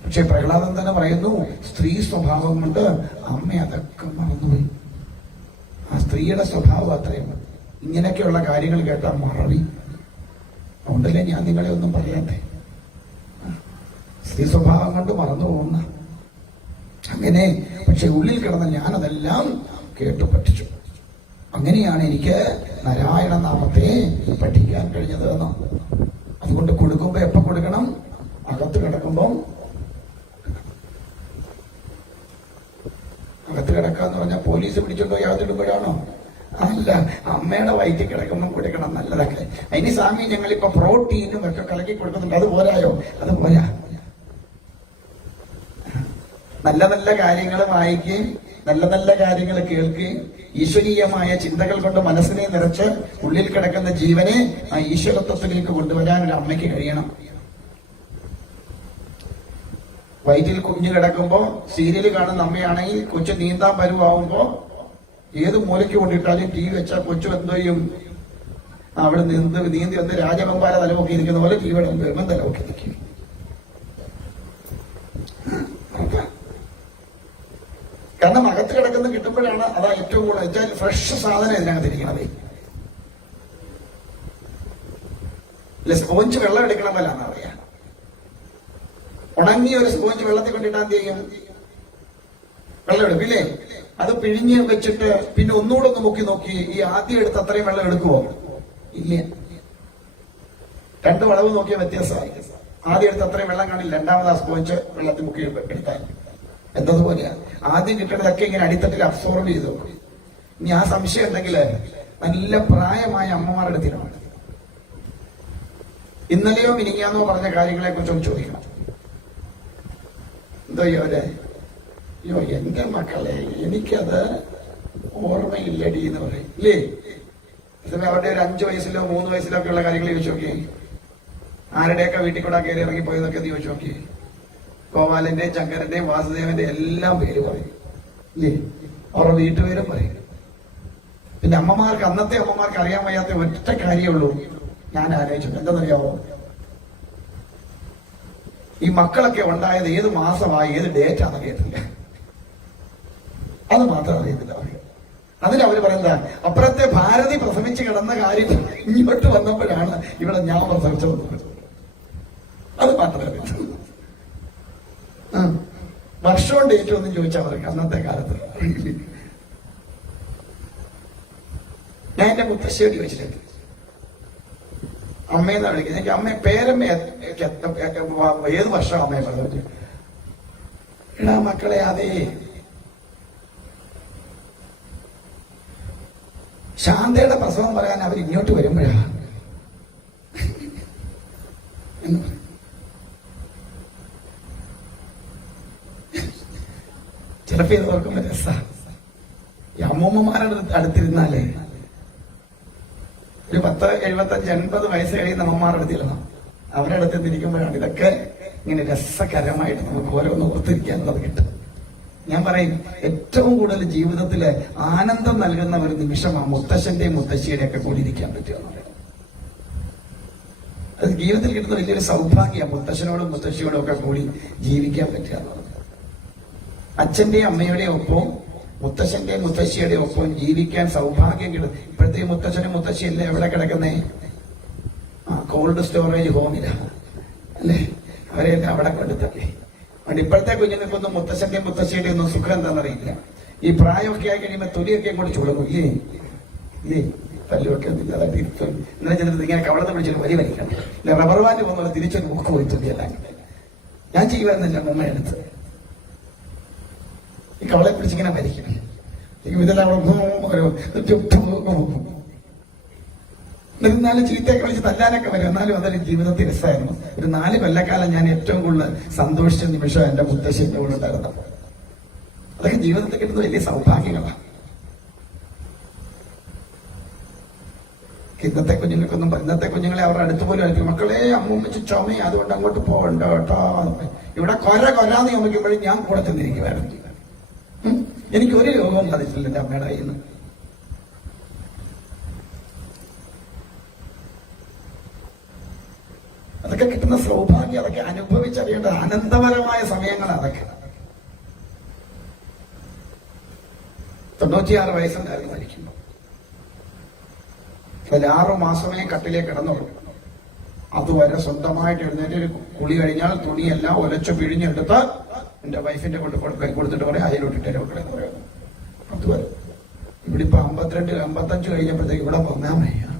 പക്ഷെ പ്രഹ്ലാദൻ തന്നെ പറയുന്നു, സ്ത്രീ സ്വഭാവം കൊണ്ട് അമ്മ അതൊക്കെ മറന്നുപോയി. ആ സ്ത്രീയുടെ സ്വഭാവം അത്രയും. ഇങ്ങനെയൊക്കെയുള്ള കാര്യങ്ങൾ കേട്ടാൽ മറവി. അതുകൊണ്ടല്ലേ ഞാൻ നിങ്ങളെ ഒന്നും പറയാത്തെ. സ്ത്രീ സ്വഭാവം കൊണ്ട് മറന്നു പോകുന്ന അങ്ങനെ. പക്ഷെ ഉള്ളിൽ കിടന്ന ഞാനതെല്ലാം കേട്ടു പഠിച്ചു. അങ്ങനെയാണ് എനിക്ക് നാരായണ നാമത്തെ പഠിക്കാൻ കഴിഞ്ഞത് എന്ന്. അതുകൊണ്ട് കൊടുക്കുമ്പോ എപ്പോ കൊടുക്കണം? അകത്ത് കിടക്കുമ്പോ. അകത്ത് കിടക്കാന്ന് പറഞ്ഞാൽ പോലീസ് പിടിച്ചോണ്ടോ യാതിടുമ്പോഴാണോ? അല്ല, അമ്മയുടെ വയറ്റിൽ കിടക്കുമ്പോൾ കൊടുക്കണം. നല്ലതൊക്കെ അതിന് സ്വാമി ഞങ്ങളിപ്പോ പ്രോട്ടീനും ഒക്കെ കലക്കി കൊടുക്കുന്നുണ്ട്. അത് പോരായോ? അത് പോരാ. നല്ല നല്ല കാര്യങ്ങൾ വായിക്കുകയും നല്ല നല്ല കാര്യങ്ങൾ കേൾക്കുകയും ഈശ്വരീയമായ ചിന്തകൾ കൊണ്ട് മനസ്സിനെ നിറച്ച് ഉള്ളിൽ കിടക്കുന്ന ജീവനെ ആ ഈശ്വരത്വത്തിലേക്ക് കൊണ്ടുവരാൻ ഒരു അമ്മയ്ക്ക് കഴിയണം. വയറ്റിൽ കുഞ്ഞു കിടക്കുമ്പോ സീരിയൽ കാണുന്ന അമ്മയാണെങ്കിൽ കൊച്ചു നീന്താൻ പരുവാകുമ്പോ ഏത് മൂലയ്ക്ക് കൊണ്ടിട്ടാലും ടി വി വെച്ചാൽ കൊച്ചു എന്തോ ചെയ്യും? അവിടെ നീന്തി വന്ന് രാജവെമ്പാല തലമൊക്കെ ഇരിക്കുന്ന പോലെ ടി വിയുടെ വരുമ്പോൾ തലമൊക്കെ ഇരിക്കും. കാരണം അകത്ത് കിടക്കുന്ന കിട്ടുമ്പോഴാണ് അതാ ഏറ്റവും കൂടുതൽ വെച്ചാൽ ഫ്രഷ് സാധനം ഇതിനകത്ത് ഇരിക്കണത്. ഇല്ല, സ്പോഞ്ച് വെള്ളം എടുക്കണമെന്നല്ലാന്ന് അറിയാം. ഉണങ്ങിയ ഒരു സ്പോഞ്ച് വെള്ളത്തിൽ കൊണ്ടിട്ടാൽ എന്ത് ചെയ്യും? വെള്ളം എടുക്കില്ലേ? അത് പിഴിഞ്ഞ് വെച്ചിട്ട് പിന്നെ ഒന്നുകൂടെ ഒന്ന് മുക്കി നോക്കി ഈ ആദ്യം എടുത്ത് അത്രയും വെള്ളം എടുക്കുവോ? ഇല്ല. രണ്ട് വളവ് നോക്കിയ വ്യത്യാസമായി. ആദ്യം എടുത്ത് അത്രയും വെള്ളം കാണില്ല, രണ്ടാമത് ആ സ്പോഞ്ച് വെള്ളത്തിൽ മുക്കി എടുത്താൽ എന്തതുപോലെയാ. ആദ്യം കിട്ടുന്നതൊക്കെ ഇങ്ങനെ അടിത്തട്ടിൽ അബ്സോർബ് ചെയ്തു. ഇനി ആ സംശയം ഉണ്ടെങ്കിൽ നല്ല പ്രായമായ അമ്മമാരുടെ അടുത്തിലാണ്. ഇന്നലെയോ മിനിങ്ങാന്നോ പറഞ്ഞ കാര്യങ്ങളെ കുറിച്ചൊന്ന് ചോദിക്കണം. എന്തോ അവരെ, അയ്യോ എന്റെ മക്കളെ എനിക്കത് ഓർമ്മയില്ലടി എന്ന് പറയും ഇല്ലേ? അവരുടെ ഒരു 5 വയസ്സിലോ 3 വയസ്സിലോ ഒക്കെ ഉള്ള കാര്യങ്ങൾ ചോദിച്ചു നോക്കി. ആരുടെയൊക്കെ വീട്ടിൽ കൂടെ കയറി ഇറങ്ങി പോയതൊക്കെ ചോദിച്ചു നോക്കി. ഗോപാലന്റെയും ശങ്കരന്റെയും വാസുദേവന്റെ എല്ലാം പേര് പറയും ഇല്ലേ? അവരുടെ വീട്ടുപേരും പറയും. പിന്നെ അമ്മമാർക്ക്, അന്നത്തെ അമ്മമാർക്ക് അറിയാൻ വയ്യാത്ത ഒറ്റ കാര്യമുള്ളൂ. ഞാൻ ആലോചിച്ചു, എന്താണെന്നറിയാവോ? ഈ മക്കളൊക്കെ ഉണ്ടായത് ഏത് മാസമായി, ഏത് ഡേറ്റ് ആണെന്ന് അറിയത്തില്ല. അത് മാത്രം അറിയത്തില്ല അവർക്ക്. അതിനവര് പറയുന്നതാ, അപ്പുറത്തെ ഭാരതി പ്രസവിച്ച് കിടന്ന കാര്യം ഇങ്ങോട്ട് വന്നപ്പോഴാണ് ഇവിടെ ഞാൻ പ്രസവിച്ചത്. അത് മാത്രമേ അറിയൂ. വർഷവും ഡേറ്റും ഒന്നും ചോദിച്ചാൽ അവർക്ക് അന്നത്തെ കാലത്ത്. ഞാൻ എന്റെ മുത്തശ്ശിയോട് ചോദിച്ചിട്ടുണ്ട്, അമ്മയെന്നാ വിളിക്കുന്നത്. എനിക്ക് അമ്മയെ പേരമ്മ ഏത് വർഷം അമ്മയെ പറഞ്ഞു? എടാ മക്കളെ, അതേ ശാന്തയുടെ പ്രസവം പറയാൻ അവർ ഇങ്ങോട്ട് വരുമ്പോഴാ ചിലപ്പോ ഇത് ഓർക്കുമ്പോ രസ. ഈ അമ്മൂമ്മമാരുടെ അടുത്തിരുന്നാലേ ഒരു 10, 75, 80 വയസ്സ് കഴിയുന്ന അമ്മമാരുടെ അടുത്തിരുന്നു. അവരുടെ അടുത്ത് നിന്നിരിക്കുമ്പോഴാണ് ഇതൊക്കെ ഇങ്ങനെ രസകരമായിട്ട് നമുക്ക് ഓരോന്ന് ഓർത്തിരിക്കാനുള്ളത് കിട്ടും. ഞാൻ പറയും, ഏറ്റവും കൂടുതൽ ജീവിതത്തില് ആനന്ദം നൽകുന്ന ഒരു നിമിഷമാണ് മുത്തശ്ശന്റെയും മുത്തശ്ശിയുടെയും ഒക്കെ കൂടി ഇരിക്കാൻ പറ്റുക എന്ന് പറയുന്നത്. അത് ജീവിതത്തിൽ കിട്ടുന്ന വലിയൊരു സൗഭാഗ്യമാണ്, മുത്തശ്ശനോടും മുത്തശ്ശിയോടും ഒക്കെ കൂടി ജീവിക്കാൻ പറ്റുക എന്നുള്ളത്. അച്ഛന്റെയും അമ്മയുടെയും ഒപ്പവും മുത്തശ്ശന്റെയും മുത്തശ്ശിയുടെയും ഒപ്പം ജീവിക്കാൻ സൗഭാഗ്യം കിട്ടും. ഇപ്പോഴത്തെ മുത്തശ്ശനും മുത്തശ്ശിയല്ലേ എവിടെ കിടക്കുന്നേ? കോൾഡ് സ്റ്റോറേജ് ഹോമില അല്ലേ, അവരെല്ലാം അവിടെ കൊണ്ടുത്തല്ലേ. അതുകൊണ്ട് ഇപ്പോഴത്തെ കുഞ്ഞുങ്ങൾക്കൊന്നും മുത്തശ്ശന്റെയും മുത്തശ്ശിയുടെയും ഒന്നും സുഖം എന്താണെന്നറിയില്ല. ഈ പ്രായമൊക്കെ ആയി കഴിയുമ്പോൾ തൊലിയൊക്കെ അങ്ങോട്ട് ചുളങ്ങും. ഇല്ലേ പല്ലുമൊക്കെ ഒന്നില്ലാതായിട്ട് ഇരുത്തും. ഇന്നലെ ചെന്നിട്ട് ഇങ്ങനെ കവളത്തെ പിടിച്ചൊരു വലി വലിക്കണം, ഇല്ല റബ്ബർ ബാൻഡ് പോകുന്ന തിരിച്ചൊരു മുക്ക് പോയി തുണിയെല്ലാം. ഞാൻ ചെയ്യുമായിരുന്നില്ല മുമ്മയെടുത്ത് ഈ കവളെ പിടിച്ചിങ്ങനെ മരിക്കണം. ഇതെല്ലാം എന്നാലും ചീത്തയൊക്കെ വിളിച്ച് തല്ലാനൊക്കെ വരും. എന്നാലും അതൊരു ജീവിതത്തിൽ രസമായിരുന്നു. ഒരു 4 കൊല്ലക്കാലം ഞാൻ ഏറ്റവും കൂടുതൽ സന്തോഷിച്ച നിമിഷം എന്റെ മുത്തശ്ശിന്റെ കൂടെ ഉണ്ടായിരുന്നു. അതൊക്കെ ജീവിതത്തിൽ കിട്ടുന്ന വലിയ സൗഭാഗ്യങ്ങളാണ്. ഇന്നത്തെ കുഞ്ഞുങ്ങളെ അവരുടെ അടുത്ത് പോലും അടുത്ത് മക്കളെ അമ്മൂമ്മച്ച് ചുമയും, അതുകൊണ്ട് അങ്ങോട്ട് പോകണ്ട കേട്ടോ. ഇവിടെ കൊരാന്ന് ചോദിക്കുമ്പോഴും ഞാൻ കൂടെ ചെന്നിരിക്കുവായിരുന്നു. എനിക്ക് ഒരു രോഗവും ബാധിച്ചില്ല എന്റെ അമ്മയുടെ കയ്യിൽ നിന്ന്. അതൊക്കെ കിട്ടുന്ന സൗഭാഗ്യം, അതൊക്കെ അനുഭവിച്ചറിയേണ്ട ആനന്ദപരമായ സമയങ്ങളാണ് അതൊക്കെ. 96 വയസ്സുണ്ടായിരുന്നു മരിക്കുമ്പോൾ. അതിൽ 6 മാസമേ കട്ടിലേ കിടന്നുള്ളൂ. അതുവരെ സ്വന്തമായിട്ട് എഴുന്നേറ്റ് ഒരു കുളി കഴിഞ്ഞാൽ തുണിയെല്ലാം ഒലച്ചു പിഴിഞ്ഞെടുത്ത് എന്റെ വൈഫിന്റെ കൊടുത്തിട്ട് പറയും അതിലോട്ടിട്ടേ മക്കളെന്ന് പറയുന്നു. അതുവരെ ഇവിടെ ഇപ്പൊ 52, 55 കഴിഞ്ഞപ്പോഴത്തേക്ക് ഇവിടെ വന്നാ മതിയാണ്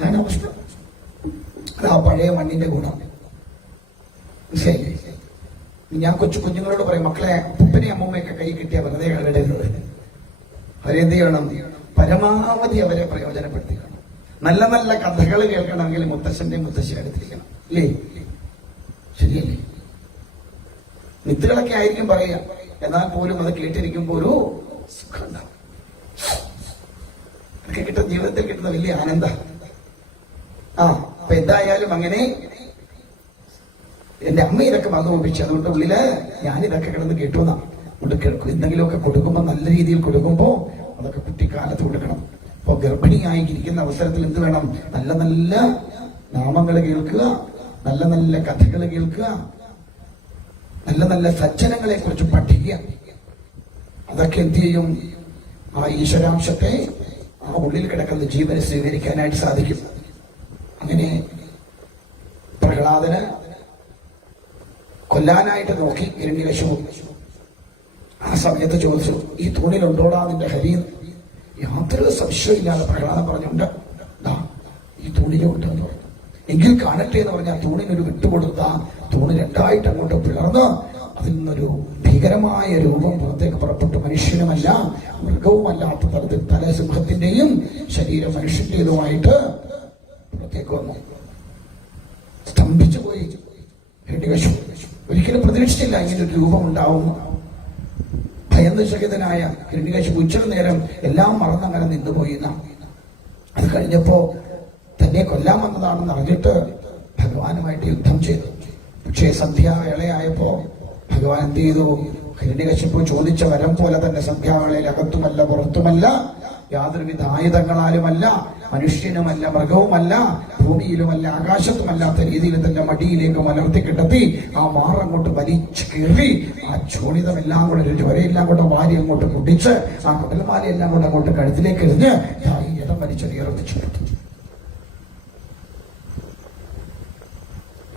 ഞാൻ അവസ്ഥ. അത് ആ പഴയ മണ്ണിന്റെ ഗുണം. ശരി, ഞാൻ കുഞ്ഞുങ്ങളോട് പറയും, മക്കളെ ഉപ്പനെയും അമ്മൂമ്മയൊക്കെ കൈ കിട്ടിയാ വെറുതെ കളടരുത്. അവരെന്ത് ചെയ്യണം? പരമാവധി അവരെ പ്രയോജനപ്പെടുത്തിക്കണം. നല്ല നല്ല കഥകൾ കേൾക്കണമെങ്കിൽ മുത്തശ്ശന്റെയും മുത്തശ്ശിയുടെ അടുത്തിരിക്കണം. ഇല്ലേ? ശരിയല്ലേ? മിത്തുകളൊക്കെ ആയിരിക്കും പറയുക, എന്നാൽ പോലും അത് കേട്ടിരിക്കുമ്പോൾ ഒരു സുഖം ഉണ്ടാവും. അതൊക്കെ കിട്ടുന്ന ജീവിതത്തിൽ കിട്ടുന്ന വലിയ ആനന്ദം. അപ്പൊ എന്തായാലും അങ്ങനെ എന്റെ അമ്മ ഇതൊക്കെ വന്നുപിടിച്ചു. അതുകൊണ്ട് ഉള്ളില് ഞാനിതൊക്കെ കിടന്ന് കേട്ടുവന്നാ. അതുകൊണ്ട് കേൾക്കും, എന്തെങ്കിലുമൊക്കെ കൊടുക്കുമ്പോൾ നല്ല രീതിയിൽ കൊടുക്കുമ്പോ അതൊക്കെ കുട്ടിക്കാലത്ത് കൊടുക്കണം. അപ്പൊ ഗർഭിണിയായിരിക്കുന്ന അവസരത്തിൽ എന്ത് വേണം? നല്ല നല്ല നാമങ്ങൾ കേൾക്കുക, നല്ല നല്ല കഥകൾ കേൾക്കുക, നല്ല നല്ല സജ്ജനങ്ങളെ കുറിച്ച് പഠിക്കുക. അതൊക്കെ എന്ത് ചെയ്യും? ആ ഈശ്വരാംശത്തെ ആ ഉള്ളിൽ കിടക്കുന്ന ജീവനെ സ്വീകരിക്കാനായിട്ട് സാധിക്കും. അങ്ങനെ പ്രഹ്ലാദന് കൊല്ലാനായിട്ട് നോക്കി ഹിരണ്യകശിപു. ആ സമയത്ത് ചോദിച്ചു, ഈ തൂണിലുണ്ടോടാ നിന്റെ ഹരി? യാതൊരു സംശയമില്ലാതെ പ്രഹ്ലാദൻ പറഞ്ഞുണ്ട്, ഈ തൂണിലുണ്ട് എന്ന് പറഞ്ഞു. എങ്കിൽ കാണട്ടെ എന്ന് പറഞ്ഞാൽ തൂണിനൊരു വിട്ടുകൊടുത്ത തൂണ് 2ആയിട്ട് അങ്ങോട്ട് പിളർന്ന് അതിൽ നിന്നൊരു ഭീകരമായ രൂപം പുറത്തേക്ക് പുറപ്പെട്ടു. മനുഷ്യനുമല്ല മൃഗവുമല്ലാത്ത തരത്തിൽ തല സിംഹത്തിന്റെയും ശരീരം മനുഷ്യന്റേതുമായിട്ട് പുറത്തേക്ക് വന്നു. സ്തംഭിച്ചു പോയി ഹിരണ്യകശിപു. ഒരിക്കലും പ്രതീക്ഷിച്ചില്ല ഇങ്ങനൊരു രൂപം ഉണ്ടാവും. ഭയനിശകിതനായ ഹിരണ്യകശിപു ഉച്ച നേരം എല്ലാം മറന്നങ്ങനെ നിന്നുപോയി. അത് കഴിഞ്ഞപ്പോ തന്നെ കൊല്ലാൻ വന്നതാണെന്ന് അറിഞ്ഞിട്ട് ഭഗവാനുമായിട്ട് യുദ്ധം ചെയ്തു. പക്ഷേ സന്ധ്യാവേളയായപ്പോ ഭഗവാൻ എന്ത് ചെയ്തു? ഹിരണ്യകശിപു ചോദിച്ച വരം പോലെ തന്നെ സന്ധ്യാവേളയിൽ അകത്തുമല്ല പുറത്തുമല്ല, യാതൊരുവിധ ആയുധങ്ങളാലുമല്ല, മനുഷ്യനുമല്ല, മൃഗവുമല്ല, ഭൂമിയിലുമല്ല, ആകാശത്തുമല്ലാത്ത രീതിയിൽ തന്റെ മടിയിലേക്ക് മലർത്തി കിടത്തി ആ മാറങ്ങോട്ട് വലിച്ചു കീറി ആ ചോണിതമെല്ലാം കൂടെ ചോരയെല്ലാം കൂടെ വാരി അങ്ങോട്ട് കുടിച്ച് ആ കുടൽമാലയെല്ലാം കൂടെ അങ്ങോട്ട് കഴുത്തിലേക്ക് എറിഞ്ഞ് ഇടം വലിച്ചെറിയറപ്പിച്ചു കൊടുത്തു.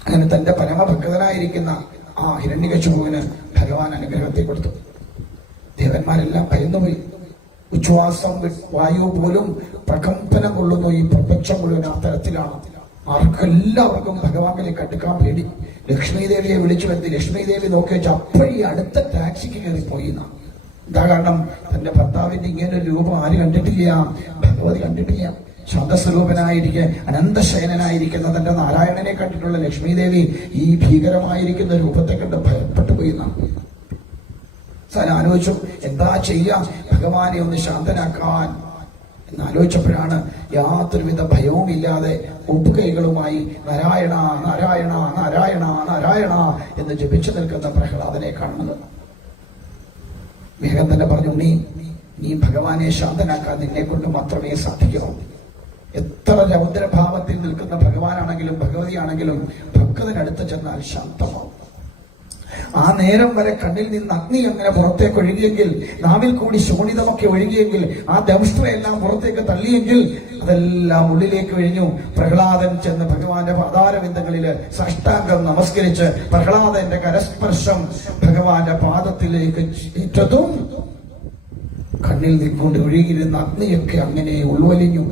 അങ്ങനെ തന്റെ പരമഭക്തനായിരിക്കുന്ന ആ ഹിരണ്യകശിപുവിന് ഭഗവാൻ അനുഗ്രഹത്തെ കൊടുത്തു. ദേവന്മാരെല്ലാം ഭയന്നുപോയി. ഉച്ഛ്വാസം വായു പോലും പ്രകമ്പനം കൊള്ളുന്നു. ഈ പ്രപഞ്ചം മുഴുവൻ ആ തരത്തിലാണ്. ആർക്കെല്ലാവർക്കും ഭഗവാനെ കണ്ടുക്കാൻ പേടി. ലക്ഷ്മി ദേവിയെ വിളിച്ചു വരുത്തി. ലക്ഷ്മി ദേവി നോക്കി വെച്ച് അപ്പോഴീ അടുത്ത ടാക്സിക്ക് കയറിപ്പോയി. എന്താ കാരണം? തന്റെ ഭർത്താവിന്റെ ഇങ്ങനെ ഒരു രൂപം ആര് കണ്ടിട്ടില്ല? ഭഗവതി കണ്ടിട്ടില്ല. ശാന്തസ്വരൂപനായിരിക്കെ അനന്തശയനായിരിക്കുന്ന തന്റെ നാരായണനെ കണ്ടിട്ടുള്ള ലക്ഷ്മി ദേവി ഈ ഭീകരമായിരിക്കുന്ന രൂപത്തെ കണ്ട് ഭയപ്പെട്ടു പോയി. ആലോചിച്ചു, എന്താ ചെയ്യാ ഭഗവാനെ ഒന്ന് ശാന്തനാക്കാൻ ആലോചിച്ചപ്പോഴാണ് യാതൊരുവിധ ഭയവും ഇല്ലാതെ ഒപ്പുകൈകളുമായി നാരായണ നാരായണ നാരായണ നാരായണ എന്ന് ജപിച്ചു നിൽക്കുന്ന പ്രഹ്ലാദനെ കാണുന്നത്. വേഗം തന്നെ പറഞ്ഞു, നീ ഭഗവാനെ ശാന്തനാക്കാൻ നിന്നെ കൊണ്ട് മാത്രമേ സാധിക്കൂ. എത്ര രൗദ്രഭാവത്തിൽ നിൽക്കുന്ന ഭഗവാനാണെങ്കിലും ഭഗവതിയാണെങ്കിലും ഭക്തനടുത്ത് ചെന്നാൽ ശാന്തമാവും. ആ നേരം വരെ കണ്ണിൽ നിന്ന് അഗ്നി അങ്ങനെ പുറത്തേക്ക് ഒഴുകിയെങ്കിൽ, നാവിൽ കൂടി ശോണിതമൊക്കെ ഒഴുകിയെങ്കിൽ, ആ ദംഷ്ട്രയെല്ലാം പുറത്തേക്ക് തള്ളിയെങ്കിൽ അതെല്ലാം ഉള്ളിലേക്ക് ഒഴിഞ്ഞു. പ്രഹ്ലാദൻ ചെന്ന് ഭഗവാന്റെ പാതാരവിന്ദങ്ങളില് സാഷ്ടാംഗം നമസ്കരിച്ച് പ്രഹ്ലാദന്റെ കരസ്പർശം ഭഗവാന്റെ പാദത്തിലേക്ക് ഏറ്റതും കണ്ണിൽ നിൽക്കൊണ്ട് ഒഴുകിയിരുന്ന അഗ്നിയൊക്കെ അങ്ങനെ ഉൾവലിഞ്ഞു.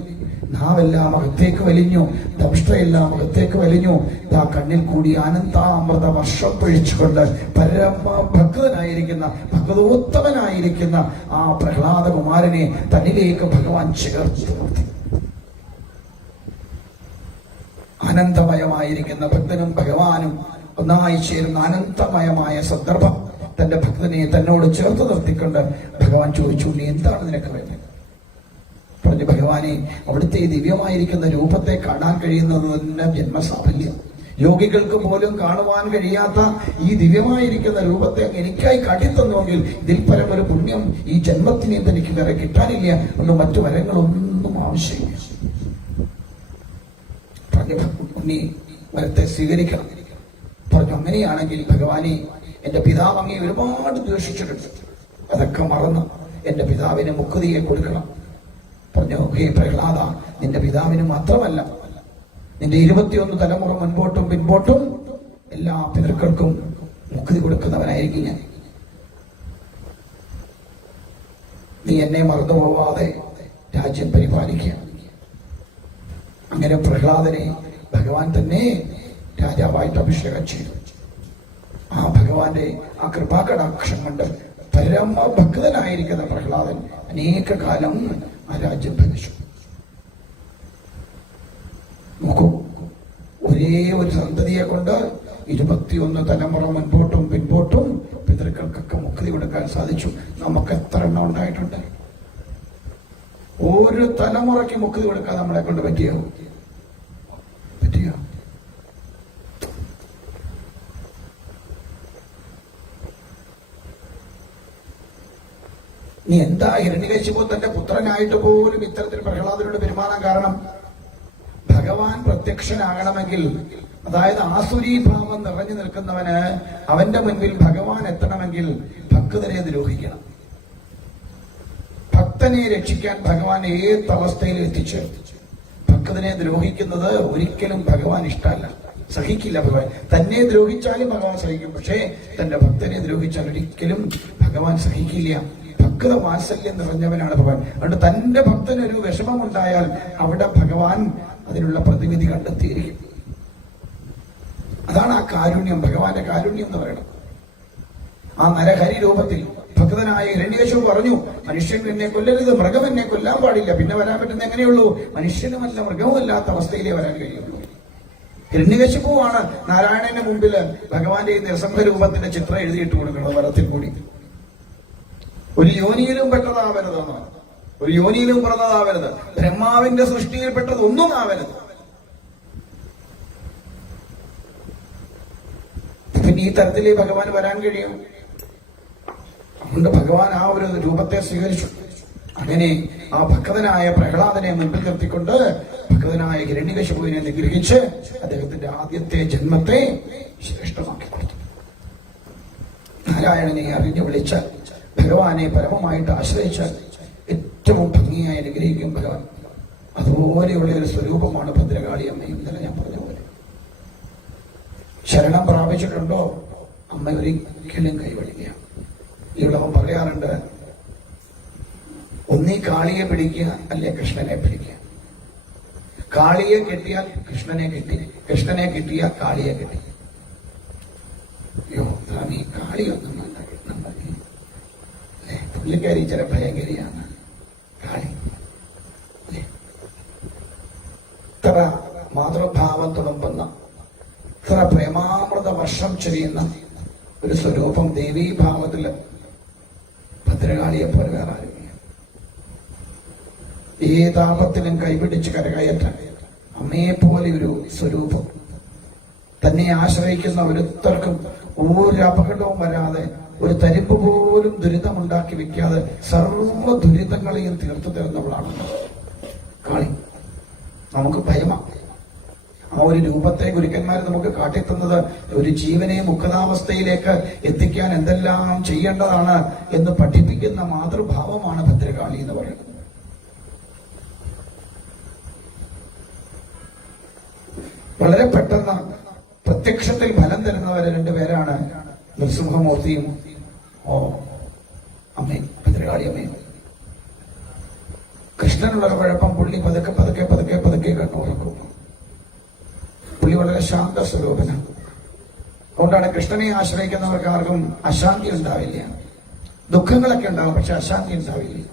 നാവെല്ലാം അകത്തേക്ക് വലിഞ്ഞു, ദംഷ്ട്രയെല്ലാം അകത്തേക്ക് വലിഞ്ഞു. ആ കണ്ണിൽ കൂടി ആനന്ദാമൃത വർഷം പൊഴിച്ചുകൊണ്ട് പരമഭക്തനായിരിക്കുന്ന ഭഗവതോത്തമനായിരിക്കുന്ന ആ പ്രഹ്ലാദകുമാരനെ തന്നിലേക്ക് ഭഗവാൻ ചേർത്ത് നിർത്തി. ആനന്ദമയമായിരിക്കുന്ന ഭക്തനും ഭഗവാനും ഒന്നായി ചേരുന്ന ആനന്ദമയമായ സന്ദർഭം തന്റെ ഭക്തനെ തന്നോട് ചേർത്ത് നിർത്തിക്കൊണ്ട് ഭഗവാൻ ചോദിച്ചു, നീ എന്താണ് നിനക്ക് വേണ്ടത്? പറഞ്ഞു, ഭഗവാനെ, അവിടുത്തെ ഈ ദിവ്യമായിരിക്കുന്ന രൂപത്തെ കാണാൻ കഴിയുന്നത് തന്നെ ജന്മസാഫല്യം. യോഗികൾക്ക് പോലും കാണുവാൻ കഴിയാത്ത ഈ ദിവ്യമായിരിക്കുന്ന രൂപത്തെ എനിക്കായി കാട്ടിത്തന്നുവെങ്കിൽ ഇതിൽ പരം ഒരു പുണ്യം ഈ ജന്മത്തിന് എനിക്ക് വേറെ കിട്ടാനില്ല. ഒന്നും മറ്റു വരങ്ങളൊന്നും ആവശ്യമില്ല. പറഞ്ഞു, നീ വരത്തെ സ്വീകരിക്കണം. പറഞ്ഞു, അങ്ങനെയാണെങ്കിൽ ഭഗവാനെ, എന്റെ പിതാവ് അങ്ങേ ഒരുപാട് ദ്വേഷിച്ചിട്ടുണ്ട്. അതൊക്കെ മറന്ന് എന്റെ പിതാവിന് മുക്തിയെ കൊടുക്കണം. പറഞ്ഞു, ഹേ പ്രഹ്ലാദ, നിന്റെ പിതാവിന് മാത്രമല്ല, നിന്റെ 21 തലമുറ മുൻപോട്ടും പിൻപോട്ടും എല്ലാ പിതൃക്കൾക്കും മുക്തി കൊടുക്കുന്നവനായിരിക്കും ഞാൻ. നീ എന്നെ മറന്നു പോവാതെ രാജ്യം പരിപാലിക്കുക. അങ്ങനെ പ്രഹ്ലാദനെ ഭഗവാൻ തന്നെ രാജാവായിട്ട് അഭിഷേകം ചെയ്തു. ആ ഭഗവാന്റെ ആ കൃപാകടാക്ഷം കൊണ്ട് പരമഭക്തനായിരിക്കുന്ന പ്രഹ്ലാദൻ അനേക കാലം ആ രാജ്യം ഭരിച്ചു. നോക്കൂ, ഒരേ ഒരു സന്തതിയെ കൊണ്ട് 21 തലമുറ മുൻപോട്ടും പിൻപോട്ടും പിതൃക്കൾക്കൊക്കെ മുക്തി കൊടുക്കാൻ സാധിച്ചു. നമുക്ക് എത്ര എണ്ണം ഉണ്ടായിട്ടുണ്ട്? ഒരു തലമുറയ്ക്ക് മുക്തി കൊടുക്കാൻ നമ്മളെ കൊണ്ട് പറ്റിയോ? നീ എന്താ ഹിരണ്യകശിപു തന്റെ പുത്രനായിട്ട് പോലും ഇത്തരത്തിൽ പ്രഹ്ലാദനോട് പെരുമാറാൻ കാരണം? ഭഗവാൻ പ്രത്യക്ഷനാകണമെങ്കിൽ, അതായത് ആസുരീഭാവം നിറഞ്ഞു നിൽക്കുന്നവന് അവന്റെ മുൻപിൽ ഭഗവാൻ എത്തണമെങ്കിൽ ഭക്തരെ ദ്രോഹിക്കണം. ഭക്തനെ രക്ഷിക്കാൻ ഭഗവാൻ ഏതവസ്ഥയിൽ എത്തിച്ച് ഭക്തനെ ദ്രോഹിക്കുന്നത് ഒരിക്കലും ഭഗവാൻ ഇഷ്ടമല്ല, സഹിക്കില്ല. ഭഗവാൻ തന്നെ ദ്രോഹിച്ചാലും ഭഗവാൻ സഹിക്കും, പക്ഷേ തന്റെ ഭക്തനെ ദ്രോഹിച്ചാൽ ഒരിക്കലും ഭഗവാൻ സഹിക്കില്ല. ഭക്ത വാത്സല്യം നിറഞ്ഞവനാണ് ഭഗവാൻ. അതുകൊണ്ട് തന്റെ ഭക്തനൊരു വിഷമമുണ്ടായാൽ അവിടെ ഭഗവാൻ അതിനുള്ള പ്രതിവിധി കണ്ടെത്തിയിരിക്കും. അതാണ് ആ കാരുണ്യം, ഭഗവാന്റെ കാരുണ്യം എന്ന് പറയുന്നത്. ആ നരഹരി രൂപത്തിൽ ഭക്തനായ ഹിരണ്യകശിപു പറഞ്ഞു, മനുഷ്യൻ എന്നെ കൊല്ലരുത്, മൃഗം എന്നെ കൊല്ലാൻ പാടില്ല. പിന്നെ വരാൻ പറ്റുന്ന എങ്ങനെയുള്ളൂ? മനുഷ്യനുമല്ല മൃഗവുമല്ലാത്ത അവസ്ഥയിലേ വരാൻ കഴിയുള്ളൂ. ഹിരണ്യകശിപുവാണ് നാരായണന്റെ മുമ്പിൽ ഭഗവാന്റെ നിരസംഭ രൂപത്തിന്റെ ചിത്രം എഴുതിയിട്ട് കൊടുക്കുന്നത് വരത്തിൽ കൂടി. ഒരു യോനിയിലും പെട്ടതാവരുതെന്ന്, ഒരു യോനിയിലും പിറന്നതാവരുത്, ബ്രഹ്മാവിന്റെ സൃഷ്ടിയിൽപ്പെട്ടത് ഒന്നും ആവരുത്. പിന്നെ ഈ തരത്തിലേ ഭഗവാൻ വരാൻ കഴിയും. അതുകൊണ്ട് ഭഗവാൻ ആ ഒരു രൂപത്തെ സ്വീകരിച്ചു. അങ്ങനെ ആ ഭക്തനായ പ്രഹ്ലാദനെ മുൻപിൽ നിർത്തിക്കൊണ്ട് ഭക്തനായ ഹിരണ്യകശിപുവിനെ നിഗ്രഹിച്ച് അദ്ദേഹത്തിന്റെ ആദ്യത്തെ ജന്മത്തെ ശ്രേഷ്ഠമാക്കി കൊടുത്തു. നാരായണനെ അറിഞ്ഞു വിളിച്ച ഭഗവാനെ പരമമായിട്ട് ആശ്രയിച്ചാൽ ഏറ്റവും ഭംഗിയായി അനുഗ്രഹിക്കും ഭഗവാൻ. അതുപോലെയുള്ള ഒരു സ്വരൂപമാണ് ഭദ്രകാളി അമ്മയും. ഇന്നലെ ഞാൻ പറഞ്ഞ പോലെ ശരണം പ്രാപിച്ചിട്ടുണ്ടോ? അമ്മ ഒരിക്കലും കൈവടിക്കുക. ഇവിടെ അവൻ പറയാറുണ്ട്, ഒന്നീ കാളിയെ പിടിക്കുക, അല്ലെ കൃഷ്ണനെ പിടിക്കുക. കാളിയെ കെട്ടിയാൽ കൃഷ്ണനെ കെട്ടി, കൃഷ്ണനെ കിട്ടിയാൽ കാളിയെ കെട്ടി. അയ്യോ നീ കാളിയൊന്നും പുള്ളിക്കാരി ചില ഭയങ്കരിയാണ് കാളി. ഇത്ര മാതൃഭാവം തുളുമ്പുന്ന, ഇത്ര പ്രേമാമൃത വർഷം ചൊരിയുന്ന ഒരു സ്വരൂപം ദേവീഭാവത്തില് ഭദ്രകാളിയെ പോലെ വേറെ ആരുമില്ല. ഏതാപത്തിനും കൈപിടിച്ച് കരകയറ്റാൻ അമ്മയെപ്പോലെ ഒരു സ്വരൂപം. തന്നെ ആശ്രയിക്കുന്ന ഒരുത്തർക്കും ഒരു അപകടവും വരാതെ, ഒരു തരിപ്പ് പോലും ദുരിതമുണ്ടാക്കി വെക്കാതെ സർവ്വ ദുരിതങ്ങളെയും തീർത്തു തരുന്നവളാണ് കാളി. നമുക്ക് ഭയമാണ്. ആ ഒരു രൂപത്തെ ഗുരുക്കന്മാർ നമുക്ക് കാട്ടിത്തന്നത് ഒരു ജീവനെ മുക്താവസ്ഥയിലേക്ക് എത്തിക്കാൻ എന്തെല്ലാം ചെയ്യേണ്ടതാണ് എന്ന് പഠിപ്പിക്കുന്ന മാതൃഭാവമാണ് ഭദ്രകാളി എന്ന് പറയുന്നത്. വളരെ പെട്ടെന്ന് പ്രത്യക്ഷത്തിൽ ഫലം തരുന്നവരെ രണ്ടുപേരാണ് നൃസിംഹമൂർത്തിയും അമ്മയും, ഭദ്രകാളി അമ്മയും. കൃഷ്ണനുള്ള കുഴപ്പം പുള്ളി പതുക്കെ പതുക്കെ പതുക്കെ പതുക്കെ കണ്ണുറക്കും. പുള്ളി വളരെ ശാന്ത സ്വരൂപനാണ്. അതുകൊണ്ടാണ് കൃഷ്ണനെ ആശ്രയിക്കുന്നവർക്ക് ആർക്കും അശാന്തി ഉണ്ടാവില്ല. ദുഃഖങ്ങളൊക്കെ ഉണ്ടാവും, പക്ഷെ അശാന്തി ഉണ്ടാവില്ല.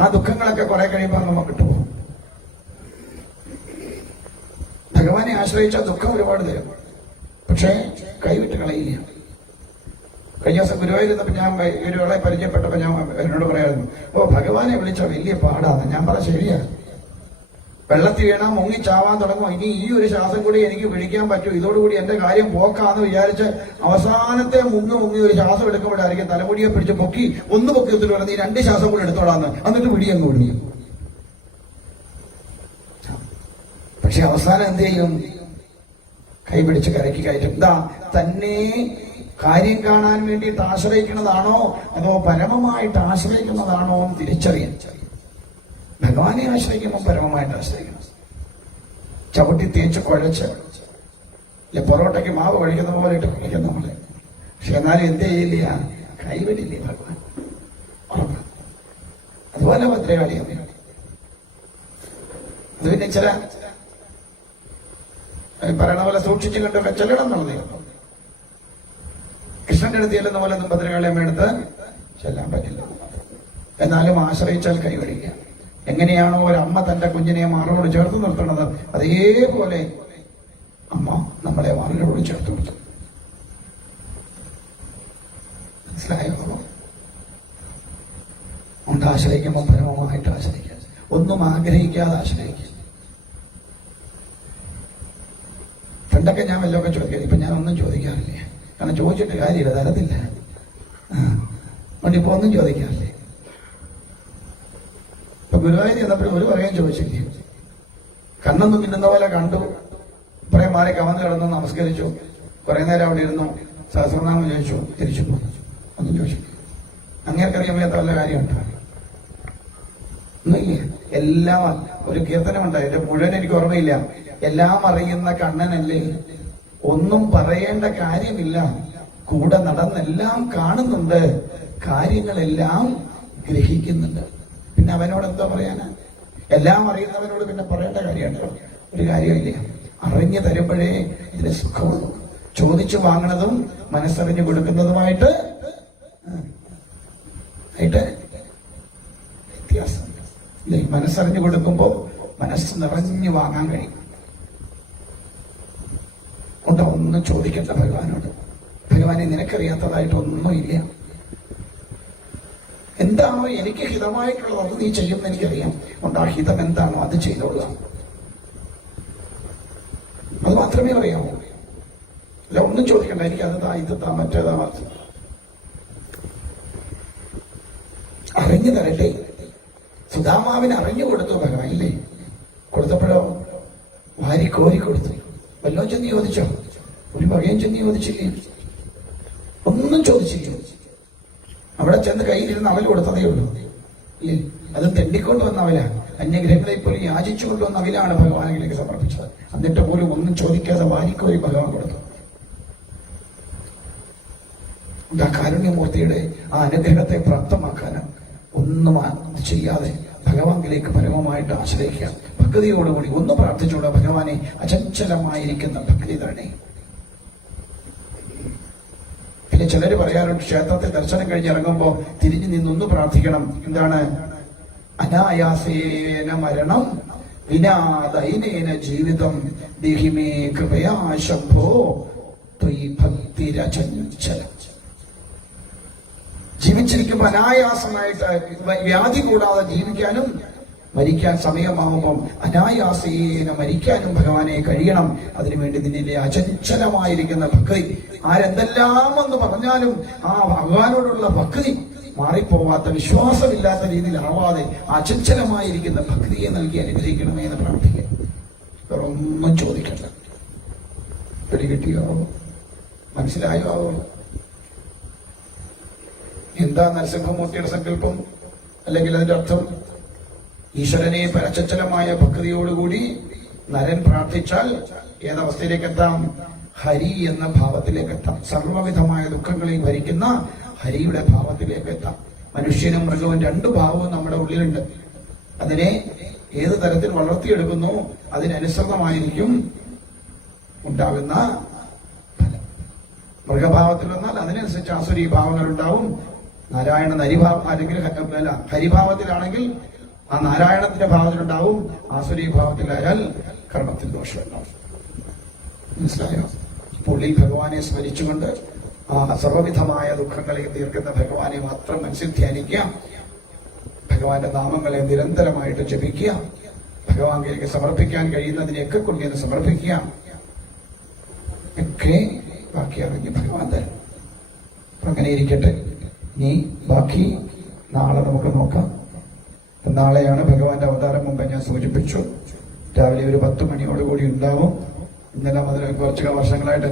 ആ ദുഃഖങ്ങളൊക്കെ കുറെ കഴിയുമ്പോൾ നമുക്ക് കിട്ടുപോകും. ഭഗവാനെ ആശ്രയിച്ച ദുഃഖം ഒരുപാട് തരും, പക്ഷേ കൈവിട്ട് കളയില്ല. കഴിഞ്ഞ ദിവസം ഗുരുവായൂരിന്നപ്പോൾ ഞാൻ ഒരാളെ പരിചയപ്പെട്ടപ്പോൾ ഞാൻ എന്നോട് പറയായിരുന്നു, ഭഗവാനെ വിളിച്ച വലിയ പാടാണ്. ഞാൻ പറഞ്ഞ ശരിയാണ്. വെള്ളത്തിൽ വീണാൽ മുങ്ങി ചാവാൻ തുടങ്ങും. ഇനി ഈ ഒരു ശ്വാസം കൂടി എനിക്ക് പിടിക്കാൻ പറ്റൂ, ഇതോടുകൂടി എന്റെ കാര്യം പോക്കാന്ന് വിചാരിച്ച് അവസാനത്തെ മുങ്ങി ഒരു ശ്വാസം എടുക്കുമ്പോഴായിരിക്കും തലമുടിയെ പിടിച്ച് പൊക്കി ഒന്ന് പൊക്കിയത്തിൽ പറഞ്ഞ് ഈ 2 ശ്വാസം കൂടി എടുത്തോളാന്ന്, എന്നിട്ട് പിടിയങ്ങ് വിടിയും. പക്ഷെ അവസാനം എന്ത് ചെയ്യും? കൈപിടിച്ച് കരക്കി കയറ്റും. എന്താ? തന്നെ കാര്യം കാണാൻ വേണ്ടിയിട്ട് ആശ്രയിക്കുന്നതാണോ അതോ പരമമായിട്ട് ആശ്രയിക്കുന്നതാണോ എന്ന് തിരിച്ചറിയാൻ. ഭഗവാനെ ആശ്രയിക്കുമ്പോൾ പരമമായിട്ട് ആശ്രയിക്കണം. ചവിട്ടി തേച്ച് കുഴച്ച് പൊറോട്ടയ്ക്ക് മാവ് കഴിക്കുന്ന പോലെ ഇട്ട് കുഴിക്കുന്ന പോലെ. പക്ഷെ എന്നാലും എന്ത് ചെയ്യില്ല? കൈവിടില്ലേ ഭഗവാൻ. അതുപോലെ ഭദ്രകാളി അമ്മ. അത് പിന്നെ ചില പറയണ പോലെ സൂക്ഷിച്ചു കണ്ടൊക്കെ ചെല്ലണം എന്നുള്ളത്. കൃഷ്ണന്റെ അടുത്ത് ചെല്ലുന്ന പോലെ ഒന്നും ഭദ്രകാളി അമ്മയെടുത്ത് ചെല്ലാൻ പറ്റില്ല. എന്നാലും ആശ്രയിച്ചാൽ കൈവടിക്കുക. എങ്ങനെയാണോ ഒരമ്മ തന്റെ കുഞ്ഞിനെ മാറോട് ചേർത്ത് നിർത്തുന്നത്, അതേപോലെ അമ്മ നമ്മളെ മാറിനോട് ചേർത്ത് നിർത്തും. മനസ്സിലായോ? അതുകൊണ്ട് ആശ്രയിക്കുമ്പോൾ പരമമായിട്ട് ആശ്രയിക്കുക, ഒന്നും ആഗ്രഹിക്കാതെ ആശ്രയിക്കുക. പണ്ടൊക്കെ ഞാൻ വല്ലതൊക്കെ ചോദിക്കാം, ഇപ്പൊ ഞാൻ ഒന്നും ചോദിക്കാറില്ല. കാരണം ചോദിച്ചിട്ട് കാര്യമില്ല, തരത്തില്ല. അതുകൊണ്ട് ഇപ്പൊ ഒന്നും ചോദിക്കാറില്ല. ഇപ്പൊ ഗുരുവായൂർ ചെന്നപ്പോഴും ഒരു പറയാൻ ചോദിച്ചില്ലേ. കണ്ണൊന്നും മിന്നുന്ന പോലെ കണ്ടു, കുറെ മാറി കവന്ന് കിടന്നു, നമസ്കരിച്ചു, കുറെ നേരം അവിടെ ഇരുന്നു, സഹസ്രനാമം ചോദിച്ചു, തിരിച്ചു പോന്നു. ഒന്നും ചോദിച്ചില്ല. അങ്ങേർക്കറിയാൻ വയ്യാത്ത വല്ല കാര്യമുണ്ടോ? ഒന്നുമില്ല. എല്ലാം ഒരു കീർത്തനമുണ്ടായി, എന്റെ മുഴുവൻ എനിക്ക് ഓർമ്മയില്ല. എല്ലാം അറിയുന്ന കണ്ണനല്ലേ, ഒന്നും പറയേണ്ട കാര്യമില്ല, കൂടെ നടന്നെല്ലാം കാണുന്നുണ്ട്, കാര്യങ്ങളെല്ലാം ഗ്രഹിക്കുന്നുണ്ട്. പിന്നെ അവനോട് എന്താ പറയാനാ? എല്ലാം അറിയുന്നവനോട് പിന്നെ പറയേണ്ട കാര്യമുണ്ടോ? ഒരു കാര്യമില്ല. അറിഞ്ഞു തരുമ്പോഴേ ഇതിന് സുഖമുള്ളൂ. ചോദിച്ചു വാങ്ങണതും മനസ്സറിഞ്ഞു കൊടുക്കുന്നതുമായിട്ട് വ്യത്യാസമുണ്ട്. മനസ്സറിഞ്ഞു കൊടുക്കുമ്പോൾ മനസ്സ് നിറഞ്ഞു വാങ്ങാൻ കഴിയും. കൊണ്ടോ ഒന്നും ചോദിക്കണ്ട ഭഗവാനോട്. ഭഗവാനെ നിനക്കറിയാത്തതായിട്ടൊന്നുമില്ല. എന്താണോ എനിക്ക് ഹിതമായിട്ടുള്ളത് അത് നീ ചെയ്യുമെന്ന് എനിക്കറിയാം. കൊണ്ട് ആ ഹിതം എന്താണോ അത് ചെയ്തോളാം. അത് മാത്രമേ അറിയാവൂ. അല്ല ഒന്നും ചോദിക്കണ്ട, എനിക്ക് അത് താ, ഇത് താ, മറ്റേതാ, മറിച്ച്. അറിഞ്ഞു തരട്ടെ. സുധാമാവിന് അറിഞ്ഞു കൊടുത്തു ഭഗവാൻ, ഇല്ലേ? കൊടുത്തപ്പോഴോ വാരി കോരി കൊടുത്തു. വല്ലതും ചെന്ന് ചോദിച്ചോ? ഒരു വകയും ചെന്ന് ചോദിച്ചില്ലേ, ഒന്നും ചോദിച്ചില്ല. അവിടെ ചെന്ന് കയ്യിലിരുന്ന് അവൽ കൊടുത്തതേ ഉള്ളൂ, ഇല്ലേ? അത് തെണ്ടിക്കൊണ്ടുവന്ന അവലാണ്. അന്യഗ്രഹങ്ങളെ പോലും യാചിച്ചു കൊണ്ടുവന്ന അവലാണ് ഭഗവാനിലേക്ക് സമർപ്പിച്ചത്. എന്നിട്ട് പോലും ഒന്നും ചോദിക്കാതെ വാരിക്കോരി ഭഗവാൻ കൊടുത്തു. ആ കാരുണ്യമൂർത്തിയുടെ ആ അനുഗ്രഹത്തെ പ്രാപ്തമാക്കാനും ഒന്നും ചെയ്യാതെ ഭഗവാനിലേക്ക് പരമമായിട്ട് ആശ്രയിക്കുക. ഭക്തിയോടുകൂടി ഒന്ന് പ്രാർത്ഥിച്ചോളൂ, ഭഗവാനെ അചഞ്ചലമായിരിക്കുന്ന ഭക്തി തരണേ. പിന്നെ ചിലര് പറയാറുണ്ട്, ക്ഷേത്രത്തിൽ ദർശനം കഴിഞ്ഞിറങ്ങുമ്പോ തിരിഞ്ഞു നിന്നൊന്ന് പ്രാർത്ഥിക്കണം. എന്താണ്? അനായാസേന മരണം വിനാദൈനേന ജീവിതം ദേഹിമേ കൃപയാ ശംഭോ ത്വയി ഭക്തിരചഞ്ചലം. ജീവിച്ചിരിക്കുമ്പോൾ അനായാസമായിട്ട് വ്യാധി കൂടാതെ ജീവിക്കാനും മരിക്കാൻ സമയമാകുമ്പം അനായാസേന മരിക്കാനും ഭഗവാനെ കഴിയണം. അതിനുവേണ്ടി നിന്നിലെ അചഞ്ചലമായിരിക്കുന്ന ഭക്തി, ആരെന്തെല്ലാമെന്ന് പറഞ്ഞാലും ആ ഭഗവാനോടുള്ള ഭക്തി മാറിപ്പോവാത്ത, വിശ്വാസമില്ലാത്ത രീതിയിലാവാതെ അചഞ്ചലമായിരിക്കുന്ന ഭക്തിയെ നൽകി അനുഗ്രഹിക്കണമേ എന്ന് പ്രാർത്ഥിക്കുക. വേറൊന്നും ചോദിക്കണ്ട. പിടികിട്ടിയോ? മനസ്സിലായോ? എന്താ നരസിംഹമൂർത്തിയുടെ സങ്കല്പം? അല്ലെങ്കിൽ അതിന്റെ അർത്ഥം, ഈശ്വരനെ പരചഞ്ചലമായ ഭക്തിയോടുകൂടി നരൻ പ്രാർത്ഥിച്ചാൽ ഏതവസ്ഥയിലേക്ക് എത്താം? ഹരി എന്ന ഭാവത്തിലേക്ക് എത്താം. സർവ്വവിധമായ ദുഃഖങ്ങളെയും ഭരിക്കുന്ന ഹരിയുടെ ഭാവത്തിലേക്ക് എത്താം. മനുഷ്യനും മൃഗവും രണ്ടു ഭാവവും നമ്മുടെ ഉള്ളിലുണ്ട്. അതിനെ ഏത് തരത്തിൽ വളർത്തിയെടുക്കുന്നു അതിനനുസൃതമായിരിക്കും ഉണ്ടാകുന്ന ഫലം. മൃഗഭാവത്തിൽ വന്നാൽ അതിനനുസരിച്ച് ആസുരീ ഭാവങ്ങൾ ഉണ്ടാവും. നാരായണ നരിഭാവം അല്ലെങ്കിൽ ഹരിഭാവത്തിലാണെങ്കിൽ ആ നാരായണത്തിന്റെ ഭാവത്തിലുണ്ടാവും. ആസുരീ ഭാവത്തിലായാൽ കർമ്മത്തിൽ ദോഷമുണ്ടാവും. മനസ്സിലായോ? പുള്ളി ഭഗവാനെ സ്മരിച്ചുകൊണ്ട് ആ സർവവിധമായ ദുഃഖങ്ങളെ തീർക്കുന്ന ഭഗവാനെ മാത്രം മനസ്സിൽ ധ്യാനിക്കുക. ഭഗവാന്റെ നാമങ്ങളെ നിരന്തരമായിട്ട് ജപിക്കുക. ഭഗവാനിലേക്ക് സമർപ്പിക്കാൻ കഴിയുന്നതിനെയൊക്കെ കൊണ്ടുവന്ന് സമർപ്പിക്കുക. ഒക്കെ ബാക്കി അറിഞ്ഞ് ഭഗവാൻ തരും. അങ്ങനെ ഇരിക്കട്ടെ. ഇനി ബാക്കി നാളെ നമുക്ക് നോക്കാം. നാളെയാണ് ഭഗവാന്റെ അവതാരം. മുമ്പ് ഞാൻ സൂചിപ്പിച്ചു, രാവിലെ ഒരു 10 മണിയോടുകൂടി ഉണ്ടാവും. ഇന്നലെ മുതൽ കുറച്ച് വർഷങ്ങളായിട്ട്